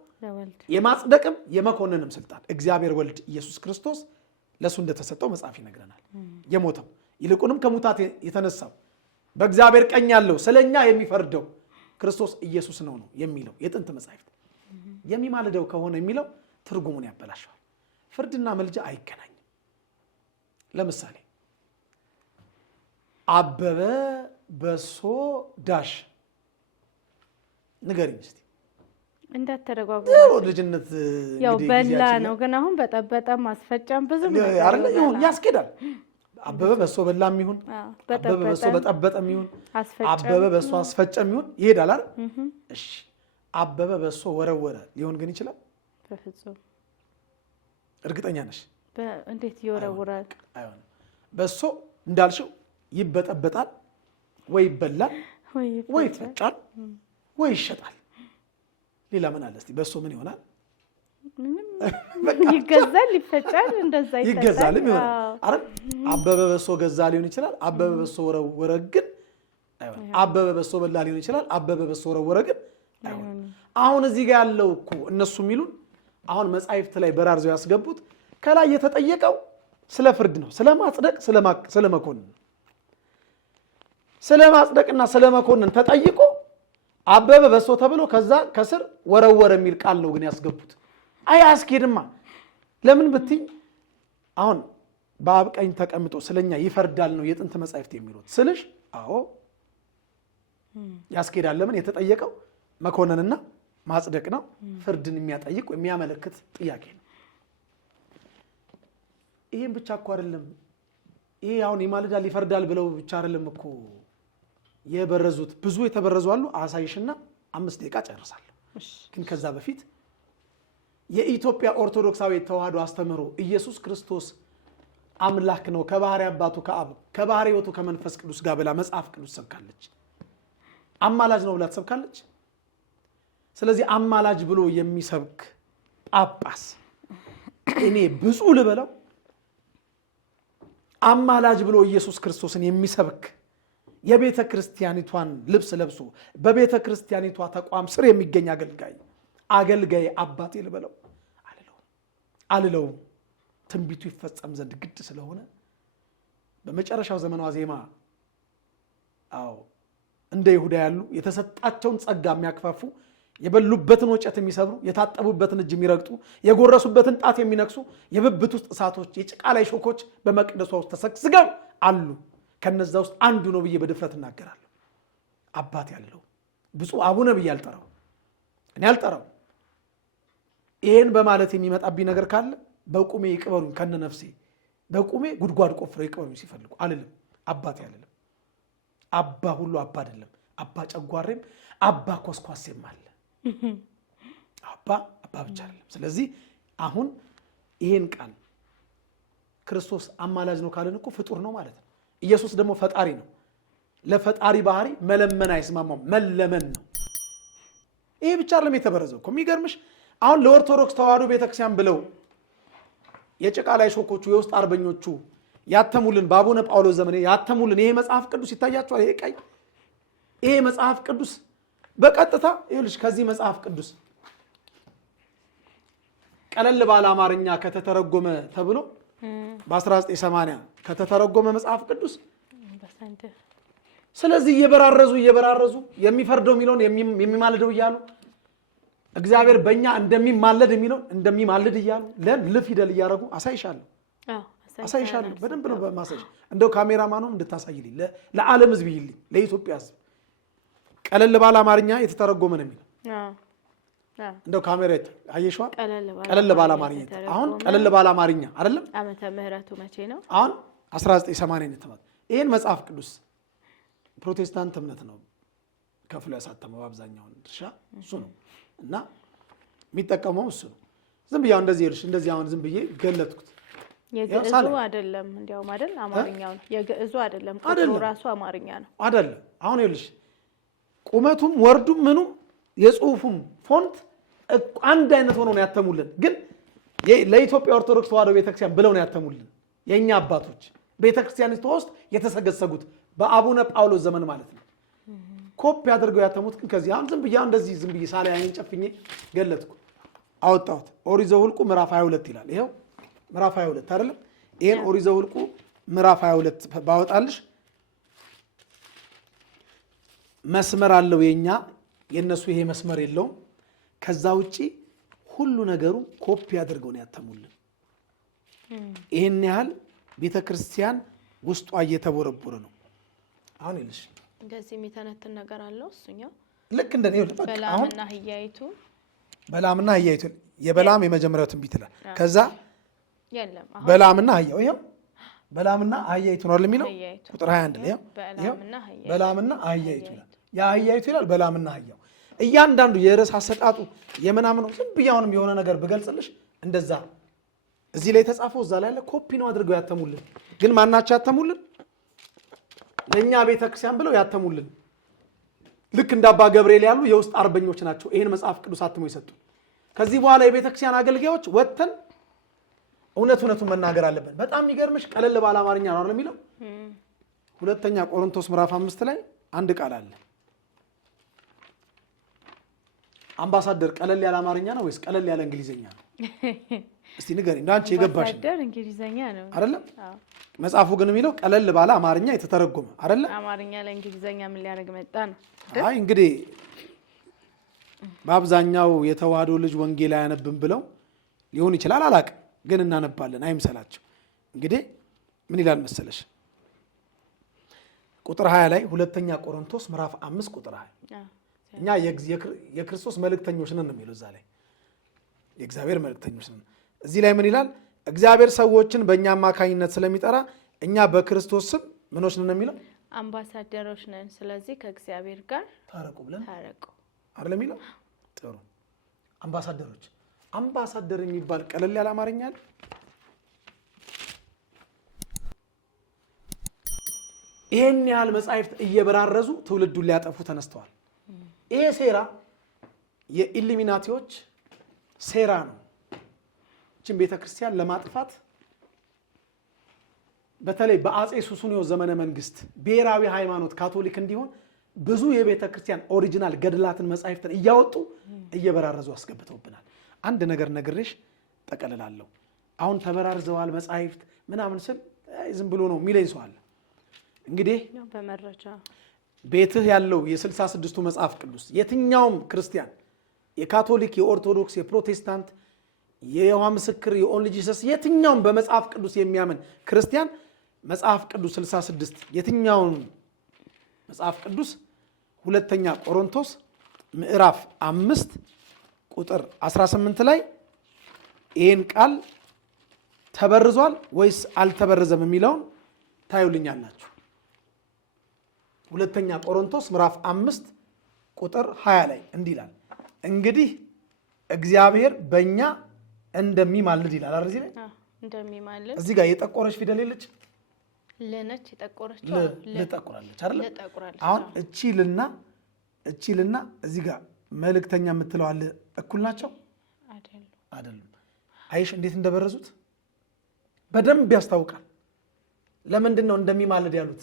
የማጽደቅም የመኮንንም ስልጣን እግዚአብሔር ወልድ ኢየሱስ ክርስቶስ ለሱ እንደተሰጠው መጽሐፍ ይነግረናል። የሞተው ይልቁንም ከሙታት የተነሳው በእግዚአብሔር ቀኝ ያለው ስለኛ የሚፈርደው ክርስቶስ ኢየሱስ ነው የሚለው የጥንት መጽሐፍት። የሚማልደው ከሆነ የሚለው ትርጉሙን ያበላሸዋል። ፍርድና መልጃ አይገናኝም። ለምሳሌ አበበ በሶ ዳሽ ንገሪኝ እስቲ። እንዳተረጓጉ ልጅነት ያው በላ ነው፣ ግን አሁን በጠበጠ ማስፈጫም ብዙ አይደለም ያስኬዳል። አበበ በሶ በላም ይሁን አበበ በሶ በጠበጠም ይሁን አበበ በሶ አስፈጨም ይሁን ይሄዳል አይደል? እሺ አበበ በሶ ወረወረ ሊሆን ግን ይችላል? በፍጹም። እርግጠኛ ነሽ? እንዴት ይወረውራል? አይሆንም። በሶ እንዳልሽው ይበጠበጣል ወይ ይበላል ወይ ይፈጫል ወይ ይሸጣል። ሌላ ምን አለ እስቲ? በሶ ምን ይሆናል? ይገዛል፣ ይፈጫል፣ እንደዛ ይገዛል ይሆናል አይደል? አበበ በሶ ገዛ ሊሆን ይችላል። አበበ በሶ ወረወረ ግን አይሆንም። አበበ በሶ በላ ሊሆን ይችላል። አበበ በሶ ወረወረ ግን አይሆንም። አሁን እዚህ ጋር ያለው እኮ እነሱ የሚሉን አሁን መጻሕፍት ላይ በራርዘው ያስገቡት ከላይ የተጠየቀው ስለ ፍርድ ነው፣ ስለ ማጽደቅ፣ ስለ መኮንን። ስለ ማጽደቅና ስለ መኮንን ተጠይቆ አበበ በሶ ተብሎ ከዛ ከስር ወረወረ የሚል ቃል ነው ግን ያስገቡት። አያስኬድማ። ለምን ብትይ አሁን በአብ ቀኝ ተቀምጦ ስለኛ ይፈርዳል ነው የጥንት መጻሕፍት የሚሉት ስልሽ፣ አዎ ያስኬዳል። ለምን? የተጠየቀው መኮንንና ማጽደቅ ነው። ፍርድን የሚያጠይቅ የሚያመለክት ጥያቄ ነው። ይሄን ብቻ እኮ አይደለም። ይሄ አሁን ይማልዳል ይፈርዳል ብለው ብቻ አይደለም እኮ የበረዙት። ብዙ የተበረዙ አሉ። አሳይሽና 5 ደቂቃ ጨርሳለሁ። ግን ከዛ በፊት የኢትዮጵያ ኦርቶዶክሳዊ ተዋህዶ አስተምህሮ ኢየሱስ ክርስቶስ አምላክ ነው ከባህሪ አባቱ ከአብ ከባህሪ ሕይወቱ ከመንፈስ ቅዱስ ጋር ብላ መጽሐፍ ቅዱስ ሰብካለች። አማላጅ ነው ብላ ተሰብካለች። ስለዚህ አማላጅ ብሎ የሚሰብክ ጳጳስ እኔ ብፁዕ ልበለው? አማላጅ ብሎ ኢየሱስ ክርስቶስን የሚሰብክ የቤተ ክርስቲያኒቷን ልብስ ለብሶ በቤተ ክርስቲያኒቷ ተቋም ስር የሚገኝ አገልጋይ አባቴ ልበለው አልለውም። ትንቢቱ ይፈጸም ዘንድ ግድ ስለሆነ በመጨረሻው ዘመን ዋዜማ እንደ ይሁዳ ያሉ የተሰጣቸውን ጸጋ የሚያክፋፉ የበሉበትን ወጨት የሚሰብሩ የታጠቡበትን እጅ የሚረግጡ የጎረሱበትን ጣት የሚነክሱ የብብት ውስጥ እሳቶች የጭቃ ላይ ሾኮች በመቅደሷ ውስጥ ተሰግስገው አሉ። ከነዛ ውስጥ አንዱ ነው ብዬ በድፍረት እናገራለሁ። አባቴ ያለው ብፁዕ አቡነ ብዬ አልጠራው እኔ አልጠራው። ይሄን በማለት የሚመጣብኝ ነገር ካለ በቁሜ ይቅበሩኝ ከነ ነፍሴ በቁሜ ጉድጓድ ቆፍረው ይቅበሩኝ ሲፈልጉ አልልም። አባቴ አልልም። አባ ሁሉ አባ አይደለም። አባ ጨጓሬም አባ ኮስኳሴም አለ። አባ ብቻ አይደለም። ስለዚህ አሁን ይሄን ቃል ክርስቶስ አማላጅ ነው ካለን እኮ ፍጡር ነው ማለት ነው። ኢየሱስ ደግሞ ፈጣሪ ነው። ለፈጣሪ ባህሪ መለመን አይስማማም፣ መለመን ነው። ይሄ ብቻ አይደለም የተበረዘው እኮ የሚገርምሽ አሁን ለኦርቶዶክስ ተዋሕዶ ቤተክርስቲያን ብለው የጭቃ ላይ ሾኮቹ የውስጥ አርበኞቹ ያተሙልን በአቡነ ጳውሎስ ዘመን ያተሙልን ይሄ መጽሐፍ ቅዱስ ይታያቸዋል። ይሄ ቀይ ይሄ መጽሐፍ ቅዱስ በቀጥታ ይኸውልሽ ከዚህ መጽሐፍ ቅዱስ ቀለል ባለ አማርኛ ከተተረጎመ ተብሎ በ1980 ከተተረጎመ መጽሐፍ ቅዱስ ስለዚህ እየበራረዙ የሚፈርደው የሚለውን የሚማልደው እያሉ እግዚአብሔር በእኛ እንደሚማለድ የሚለውን እንደሚማልድ እያሉ ለፊደል እያደረጉ አሳይሻለሁ በደንብ ነው በማሳይሽ። እንደው ካሜራማኑም እንድታሳይልኝ ለዓለም ሕዝብ ይልኝ ለኢትዮጵያ ሕዝብ ቀለል ባለ አማርኛ የተተረጎመ ነው የሚለው እንደው ካሜራ አየሽዋ ቀለል ባለ አማርኛ አሁን ቀለል ባለ አማርኛ አይደለም። ዓመተ ምህረቱ መቼ ነው? አሁን 1980 ነው ተባለ። ይሄን መጽሐፍ ቅዱስ ፕሮቴስታንት እምነት ነው ከፍሎ ያሳተመው አብዛኛው ድርሻ እሱ ነው እና የሚጠቀመው እሱ ነው። ዝም ብዬ እንደዚህ አሁን ዝም ብዬ ገለጥኩት። የግዕዙ አይደለም እንዲያውም አይደል አማርኛው ነው። የግዕዙ አይደለም ቁጥሩ ራሱ አማርኛ ነው አይደለም። አሁን ይኸውልሽ ቁመቱም ወርዱም ምኑም የጽሁፉም ፎንት አንድ አይነት ሆኖ ነው ያተሙልን። ግን ለኢትዮጵያ ኦርቶዶክስ ተዋሕዶ ቤተክርስቲያን ብለው ነው ያተሙልን የኛ አባቶች ቤተክርስቲያኒቷ ውስጥ የተሰገሰጉት በአቡነ ጳውሎስ ዘመን ማለት ነው። ኮፒ አድርገው ያተሙት ግን ከዚህ አሁን ዝም ብዬ ሳላይ አይን ጨፍኜ ገለጥኩ አወጣሁት። ኦሪት ዘኍልቍ ምዕራፍ 22 ይላል። ይሄው ምዕራፍ 22 አይደለም። ይሄን ኦሪት ዘኍልቍ ምዕራፍ 22 ባወጣልሽ መስመር አለው የነሱ ይሄ መስመር የለውም። ከዛ ውጪ ሁሉ ነገሩ ኮፒ አድርገው ነው ያተሙልን። ይሄን ያህል ቤተክርስቲያን ውስጧ እየተቦረቦረ ነው። አሁን ይልሽ እንደዚህ የሚተነትን ነገር አለው እሱኛው ልክ እንደኔ በላምና አህያይቱ የበላም የመጀመሪያው ትንቢት ይላል። ከዛ የለም በላምና አህያው ይሄው በላምና አህያይቱ ነው የሚለው ቁጥር 21 ላይ በላምና አህያይቱ ይላል። የአህያይቱ ይላል በላምና አህያው እያንዳንዱ የርዕስ አሰጣጡ የምናምን ነው። ዝም ብዬ አሁንም የሆነ ነገር ብገልጽልሽ እንደዛ እዚህ ላይ የተጻፈው እዛ ላይ ያለ ኮፒ ነው አድርገው ያተሙልን። ግን ማናቸው ያተሙልን? ለኛ ቤተክርስቲያን ብለው ያተሙልን። ልክ እንደ አባ ገብርኤል ያሉ የውስጥ አርበኞች ናቸው ይሄን መጽሐፍ ቅዱስ አትሞ ይሰጡ። ከዚህ በኋላ የቤተክርስቲያን አገልጋዮች ወጥተን እውነቱን መናገር አለብን። በጣም የሚገርምሽ ቀለል ባለ አማርኛ ነው አይደል የሚለው ሁለተኛ ቆሮንቶስ ምዕራፍ 5 ላይ አንድ ቃል አለ። አምባሳደር ቀለል ያለ አማርኛ ነው ወይስ ቀለል ያለ እንግሊዘኛ ነው? እስቲ ንገሪኝ። እንዳንቺ የገባሽ አምባሳደር እንግሊዘኛ ነው አይደለም? መጽሐፉ ግን የሚለው ቀለል ባለ አማርኛ የተተረጎመ አይደለም? አማርኛ ለእንግሊዘኛ ምን ሊያደርግ መጣ ነው? አይ እንግዲህ በአብዛኛው የተዋህዶ ልጅ ወንጌል አያነብም ብለው ሊሆን ይችላል፣ አላቅም። ግን እናነባለን አይምሰላቸው። እንግዲህ ምን ይላል መሰለሽ ቁጥር 20 ላይ ሁለተኛ ቆሮንቶስ ምዕራፍ 5 ቁጥር 20 እኛ የክርስቶስ መልእክተኞች ነን ነው የሚለው እዛ ላይ የእግዚአብሔር መልእክተኞች ነን። እዚህ ላይ ምን ይላል? እግዚአብሔር ሰዎችን በእኛ አማካኝነት ስለሚጠራ እኛ በክርስቶስ ስም ምኖች ነን የሚለው አምባሳደሮች ነን። ስለዚህ ከእግዚአብሔር ጋር ታረቁ ብለን ታረቁ አይደል የሚለው። ጥሩ አምባሳደሮች። አምባሳደር የሚባል ቀለል ያለ አማርኛ አለ? ይሄን ያህል መጻሕፍት እየበራረዙ ትውልዱን ሊያጠፉ ተነስተዋል። ይሄ ሴራ የኢሉሚናቲዎች ሴራ ነው። እችን ቤተክርስቲያን ለማጥፋት በተለይ በአጼ ሱስንዮስ ዘመነ መንግስት ብሔራዊ ሃይማኖት ካቶሊክ እንዲሆን ብዙ የቤተ ክርስቲያን ኦሪጂናል ገድላትን መጻሕፍትን እያወጡ እየበራረዙ አስገብተውብናል። አንድ ነገር ነግሬሽ ጠቀልላለሁ። አሁን ተበራርዘዋል መጻሕፍት ምናምን ስል ዝም ብሎ ነው የሚለኝ ሰው አለ። እንግዲህ በመረጃ ቤትህ ያለው የ66ቱ መጽሐፍ ቅዱስ የትኛውም ክርስቲያን የካቶሊክ፣ የኦርቶዶክስ፣ የፕሮቴስታንት፣ የይሖዋ ምስክር፣ የኦንሊ ጂሰስ የትኛውም በመጽሐፍ ቅዱስ የሚያምን ክርስቲያን መጽሐፍ ቅዱስ 66 የትኛውም መጽሐፍ ቅዱስ ሁለተኛ ቆሮንቶስ ምዕራፍ 5 ቁጥር 18 ላይ ይህን ቃል ተበርዟል ወይስ አልተበረዘም የሚለውን ታዩልኛላችሁ። ሁለተኛ ቆሮንቶስ ምዕራፍ 5 ቁጥር 20 ላይ እንዲህ ይላል፣ እንግዲህ እግዚአብሔር በእኛ እንደሚማልድ ይላል አይደል? እዚህ ላይ እንደሚማልድ እዚህ ጋር የጠቆረች ፊደል የለች ለነች የጠቆረች ለጠቆራለች አይደል? አሁን እቺልና እዚህ ጋር መልእክተኛ የምትለው አለ እኩል ናቸው አይደለም? አይሽ እንዴት እንደበረዙት በደንብ ያስታውቃል። ለምንድን ነው እንደሚማልድ ያሉት?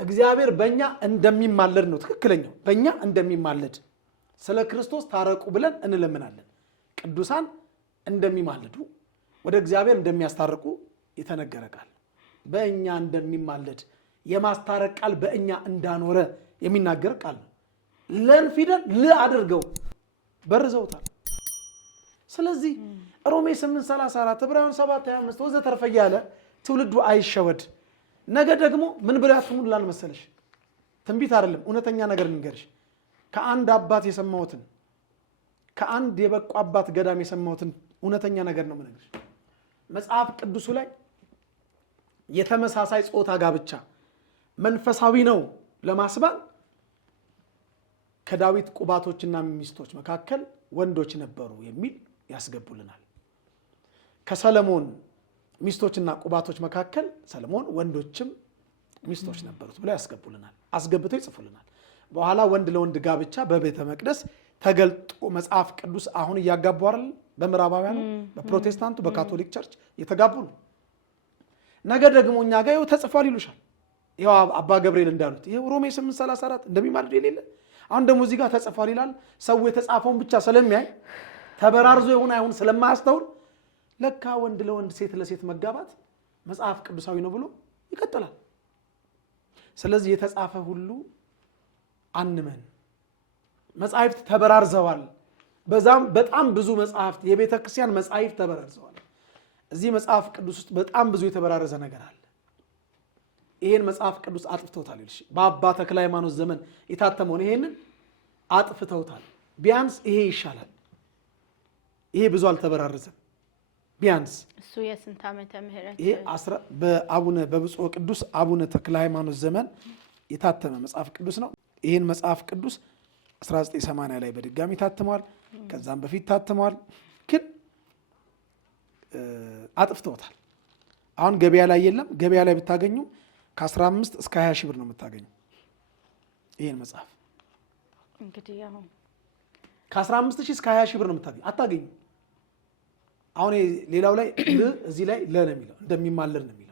እግዚአብሔር በእኛ እንደሚማልድ ነው ትክክለኛው። በእኛ እንደሚማልድ ስለ ክርስቶስ ታረቁ ብለን እንለምናለን። ቅዱሳን እንደሚማልዱ ወደ እግዚአብሔር እንደሚያስታርቁ የተነገረ ቃል፣ በእኛ እንደሚማልድ የማስታረቅ ቃል በእኛ እንዳኖረ የሚናገር ቃል ነው። ለን ፊደል ል አድርገው በርዘውታል። ስለዚህ ሮሜ 8:34 ዕብራውያን 7:25 ወዘተርፈ እያለ ትውልዱ አይሸወድ። ነገ ደግሞ ምን ብለው ያትሙላል መሰለሽ? ትንቢት አይደለም እውነተኛ ነገር ልንገርሽ። ከአንድ አባት የሰማሁትን ከአንድ የበቁ አባት ገዳም የሰማሁትን እውነተኛ ነገር ነው የምነግርሽ። መጽሐፍ ቅዱሱ ላይ የተመሳሳይ ጾታ ጋብቻ መንፈሳዊ ነው ለማስባል ከዳዊት ቁባቶችና ሚስቶች መካከል ወንዶች ነበሩ የሚል ያስገቡልናል። ከሰለሞን ሚስቶችና ቁባቶች መካከል ሰለሞን ወንዶችም ሚስቶች ነበሩት ብለው ያስገቡልናል፣ አስገብተው ይጽፉልናል። በኋላ ወንድ ለወንድ ጋብቻ በቤተ መቅደስ ተገልጦ መጽሐፍ ቅዱስ አሁን እያጋቡ አይደል? በምዕራባውያኑ በፕሮቴስታንቱ በካቶሊክ ቸርች እየተጋቡ ነው። ነገ ደግሞ እኛ ጋር ይኸው ተጽፏል ይሉሻል። ይኸው አባ ገብርኤል እንዳሉት ይኸው ሮሜ 8:34 እንደሚማልዱ የሌለ አሁን ደግሞ እዚህ ጋር ተጽፏል ይላል። ሰው የተጻፈውን ብቻ ስለሚያይ ተበራርዞ ይሁን አይሁን ስለማያስተውል ለካ ወንድ ለወንድ ሴት ለሴት መጋባት መጽሐፍ ቅዱሳዊ ነው ብሎ ይቀጥላል። ስለዚህ የተጻፈ ሁሉ አንመን። መጻሕፍት ተበራርዘዋል። በዛም በጣም ብዙ መጻሕፍት የቤተ ክርስቲያን መጻሕፍት ተበራርዘዋል። እዚህ መጽሐፍ ቅዱስ ውስጥ በጣም ብዙ የተበራረዘ ነገር አለ። ይሄን መጽሐፍ ቅዱስ አጥፍተውታል ይልሽ በአባ ተክለ ሃይማኖት ዘመን የታተመውን ይሄንን አጥፍተውታል። ቢያንስ ይሄ ይሻላል። ይሄ ብዙ አልተበራረዘም። ቢያንስ እሱ የስንት ዓመተ ምህረት ይሄ በብፁዕ ቅዱስ አቡነ ተክለ ሃይማኖት ዘመን የታተመ መጽሐፍ ቅዱስ ነው። ይሄን መጽሐፍ ቅዱስ 1980 ላይ በድጋሚ ታትሟል። ከዛም በፊት ታትሟል፣ ግን አጥፍተውታል። አሁን ገበያ ላይ የለም። ገበያ ላይ ብታገኙ ከ15 እስከ 20 ሺህ ብር ነው የምታገኙ። ይሄን መጽሐፍ እንግዲህ አሁን ከ15 ሺህ እስከ 20 ሺህ ብር ነው የምታገኙ። አታገኙ። አሁን ሌላው ላይ እዚህ ላይ ለ ነው የሚለው እንደሚማለድ ነው የሚለው።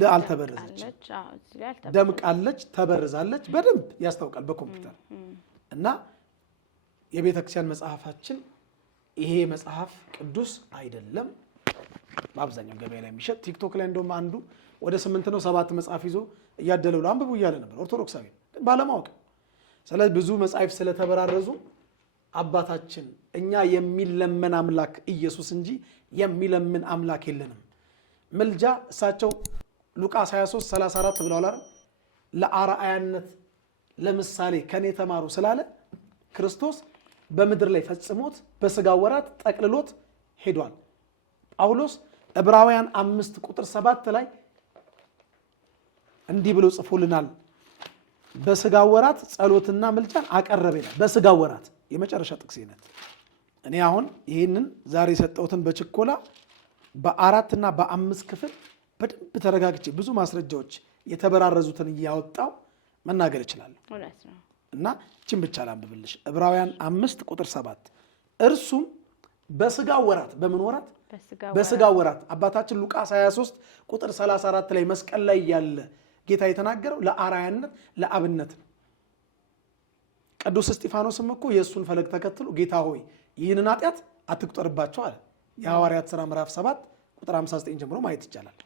ለ አልተበረዘች፣ ደምቃለች፣ ተበርዛለች። በደንብ ያስታውቃል በኮምፒውተር እና የቤተ ክርስቲያን መጽሐፋችን ይሄ መጽሐፍ ቅዱስ አይደለም። በአብዛኛው ገበያ ላይ የሚሸጥ ቲክቶክ ላይ እንደውም አንዱ ወደ 8 ነው 7 መጽሐፍ ይዞ እያደለው አንብቡ እያለ ነበር። ኦርቶዶክሳዊ ግን ባለማወቅ። ስለዚህ ብዙ መጽሐፍ ስለተበራረዙ አባታችን እኛ የሚለመን አምላክ ኢየሱስ እንጂ የሚለምን አምላክ የለንም። ምልጃ እሳቸው ሉቃስ 23:34 ብለዋል አይደል? ለአርአያነት ለምሳሌ ከኔ ተማሩ ስላለ ክርስቶስ በምድር ላይ ፈጽሞት በስጋ ወራት ጠቅልሎት ሄዷል። ጳውሎስ ዕብራውያን 5:7 ላይ እንዲህ ብሎ ጽፎልናል። በስጋ ወራት ጸሎትና ምልጃን አቀረበ ይላል። በስጋ ወራት የመጨረሻ ጥቅስ ይነት። እኔ አሁን ይህንን ዛሬ የሰጠሁትን በችኮላ በ4 እና በ5 ክፍል በደንብ ተረጋግቼ ብዙ ማስረጃዎች የተበራረዙትን እያወጣው መናገር እችላለሁ እና እችን ብቻ ላንብብልሽ። ዕብራውያን 5:7 እርሱም በስጋ ወራት በምን ወራት? በስጋ ወራት አባታችን ሉቃስ 23 ቁጥር 34 ላይ መስቀል ላይ ያለ ጌታ የተናገረው ለአራያነት ለአብነት ነው። ቅዱስ እስጢፋኖስም እኮ የእሱን ፈለግ ተከትሎ ጌታ ሆይ ይህንን ኃጢአት አትቁጠርባቸው አለ። የሐዋርያት ሥራ ምዕራፍ 7 ቁጥር 59 ጀምሮ ማየት ይቻላል።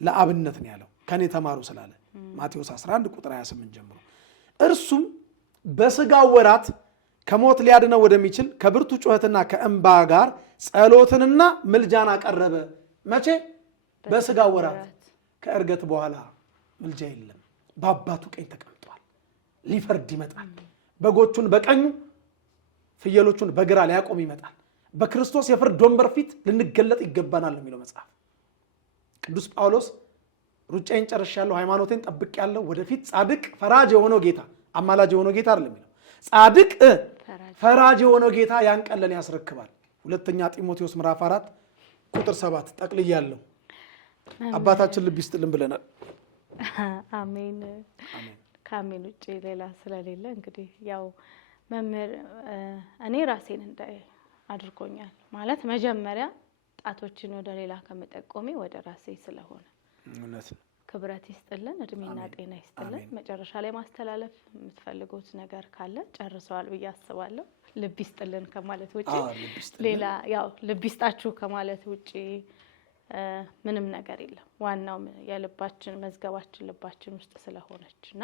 ለአብነት ነው ያለው ከኔ ተማሩ ስላለ ማቴዎስ 11 ቁጥር 28 ጀምሮ እርሱም በስጋ ወራት ከሞት ሊያድነው ወደሚችል ከብርቱ ጩኸትና ከእንባ ጋር ጸሎትንና ምልጃን አቀረበ። መቼ? በስጋ ወራት። ከእርገት በኋላ ምልጃ የለም። በአባቱ ቀኝ ተቀምጧል። ሊፈርድ ይመጣል። በጎቹን በቀኙ ፍየሎቹን በግራ ሊያቆም ይመጣል። በክርስቶስ የፍርድ ወንበር ፊት ልንገለጥ ይገባናል የሚለው መጽሐፍ። ቅዱስ ጳውሎስ ሩጫዬን ጨርሻለሁ፣ ሃይማኖቴን ጠብቄያለሁ፣ ወደፊት ጻድቅ ፈራጅ የሆነው ጌታ አማላጅ የሆነው ጌታ አይደለም የሚለው ጻድቅ ፈራጅ የሆነው ጌታ ያን ቀን ለኔ ያስረክባል። ሁለተኛ ጢሞቴዎስ ምዕራፍ 4 ቁጥር 7 ጠቅልያለሁ። አባታችን ልብ ይስጥልን ብለናል። አሜን። ከአሜን ውጭ ሌላ ስለሌለ እንግዲህ ያው መምህር እኔ ራሴን እንዳይ አድርጎኛል ማለት መጀመሪያ ጣቶችን ወደ ሌላ ከመጠቆሜ ወደ ራሴ ስለሆነ እውነት ክብረት ይስጥልን፣ እድሜና ጤና ይስጥልን። መጨረሻ ላይ ማስተላለፍ የምትፈልጉት ነገር ካለ ጨርሰዋል ብዬ አስባለሁ። ልብ ይስጥልን ከማለት ውጪ ሌላ ያው ልብ ይስጣችሁ ከማለት ውጪ ምንም ነገር የለም። ዋናው የልባችን መዝገባችን ልባችን ውስጥ ስለሆነችና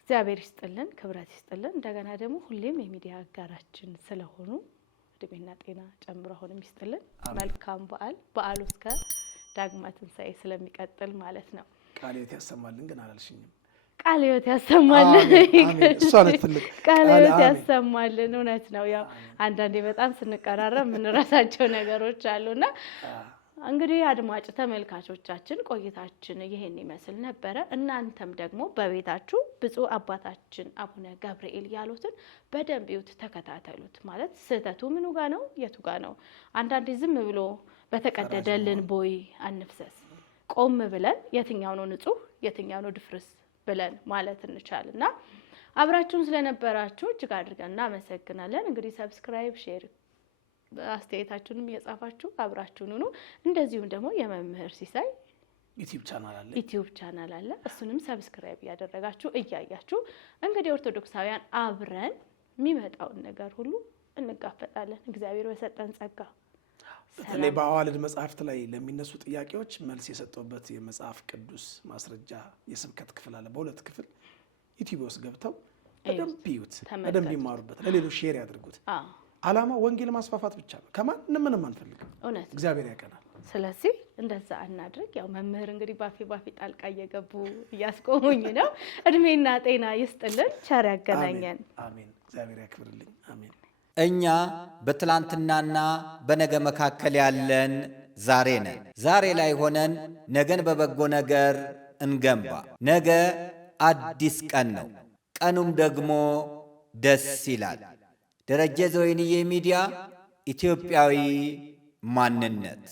እግዚአብሔር ይስጥልን፣ ክብረት ይስጥልን። እንደገና ደግሞ ሁሌም የሚዲያ አጋራችን ስለሆኑ እድሜና ጤና ጨምሮ አሁንም ይስጥልን። መልካም በዓል። በዓሉ እስከ ዳግማ ትንሣኤ ስለሚቀጥል ማለት ነው። ቃለ ሕይወት ያሰማልን። ግን አላልሽኝም። ቃለ ሕይወት ያሰማልን። እሷ ነው ትልቁ። ቃለ ሕይወት ያሰማልን። እውነት ነው። ያው አንዳንዴ በጣም ስንቀራረብ የምንረሳቸው ነገሮች አሉና እንግዲህ አድማጭ ተመልካቾቻችን ቆይታችን ይሄን ይመስል ነበረ። እናንተም ደግሞ በቤታችሁ ብፁዕ አባታችን አቡነ ገብርኤል ያሉትን በደንብ ይዩት፣ ተከታተሉት። ማለት ስህተቱ ምኑ ጋ ነው የቱ ጋ ነው? አንዳንዴ ዝም ብሎ በተቀደደልን ቦይ አንፍሰስ። ቆም ብለን የትኛው ነው ንጹህ የትኛው ነው ድፍርስ ብለን ማለት እንቻልና አብራችሁን ስለነበራችሁ እጅግ አድርገን እናመሰግናለን። እንግዲህ ሰብስክራይብ፣ ሼር አስተያየታችሁንም እየጻፋችሁ አብራችሁን ሁኑ። እንደዚሁም ደግሞ የመምህር ሲሳይ ዩቲዩብ ቻናል አለ። እሱንም ሰብስክራይብ እያደረጋችሁ እያያችሁ እንግዲህ ኦርቶዶክሳውያን አብረን የሚመጣውን ነገር ሁሉ እንጋፈጣለን። እግዚአብሔር በሰጠን ጸጋ በተለይ በአዋልድ መጽሐፍት ላይ ለሚነሱ ጥያቄዎች መልስ የሰጠውበት የመጽሐፍ ቅዱስ ማስረጃ የስብከት ክፍል አለ። በሁለት ክፍል ዩቲዩብ ውስጥ ገብተው በደንብ ይዩት፣ በደንብ ይማሩበት፣ ለሌሎች ሼር ያድርጉት። ዓላማ ወንጌል ማስፋፋት ብቻ ነው። ከማንም ምንም አንፈልግም። እውነት እግዚአብሔር ያቀናል። ስለዚህ እንደዛ እናድርግ። ያው መምህር እንግዲህ ባፊ ጣልቃ እየገቡ እያስቆሙኝ ነው። እድሜና ጤና ይስጥልን፣ ቸር ያገናኘን። አሜን። እግዚአብሔር ያክብርልኝ። አሜን። እኛ በትላንትናና በነገ መካከል ያለን ዛሬ ነን። ዛሬ ላይ ሆነን ነገን በበጎ ነገር እንገንባ። ነገ አዲስ ቀን ነው፣ ቀኑም ደግሞ ደስ ይላል። ደረጀ ዘወይንዬ ሚዲያ ኢትዮጵያዊ ማንነት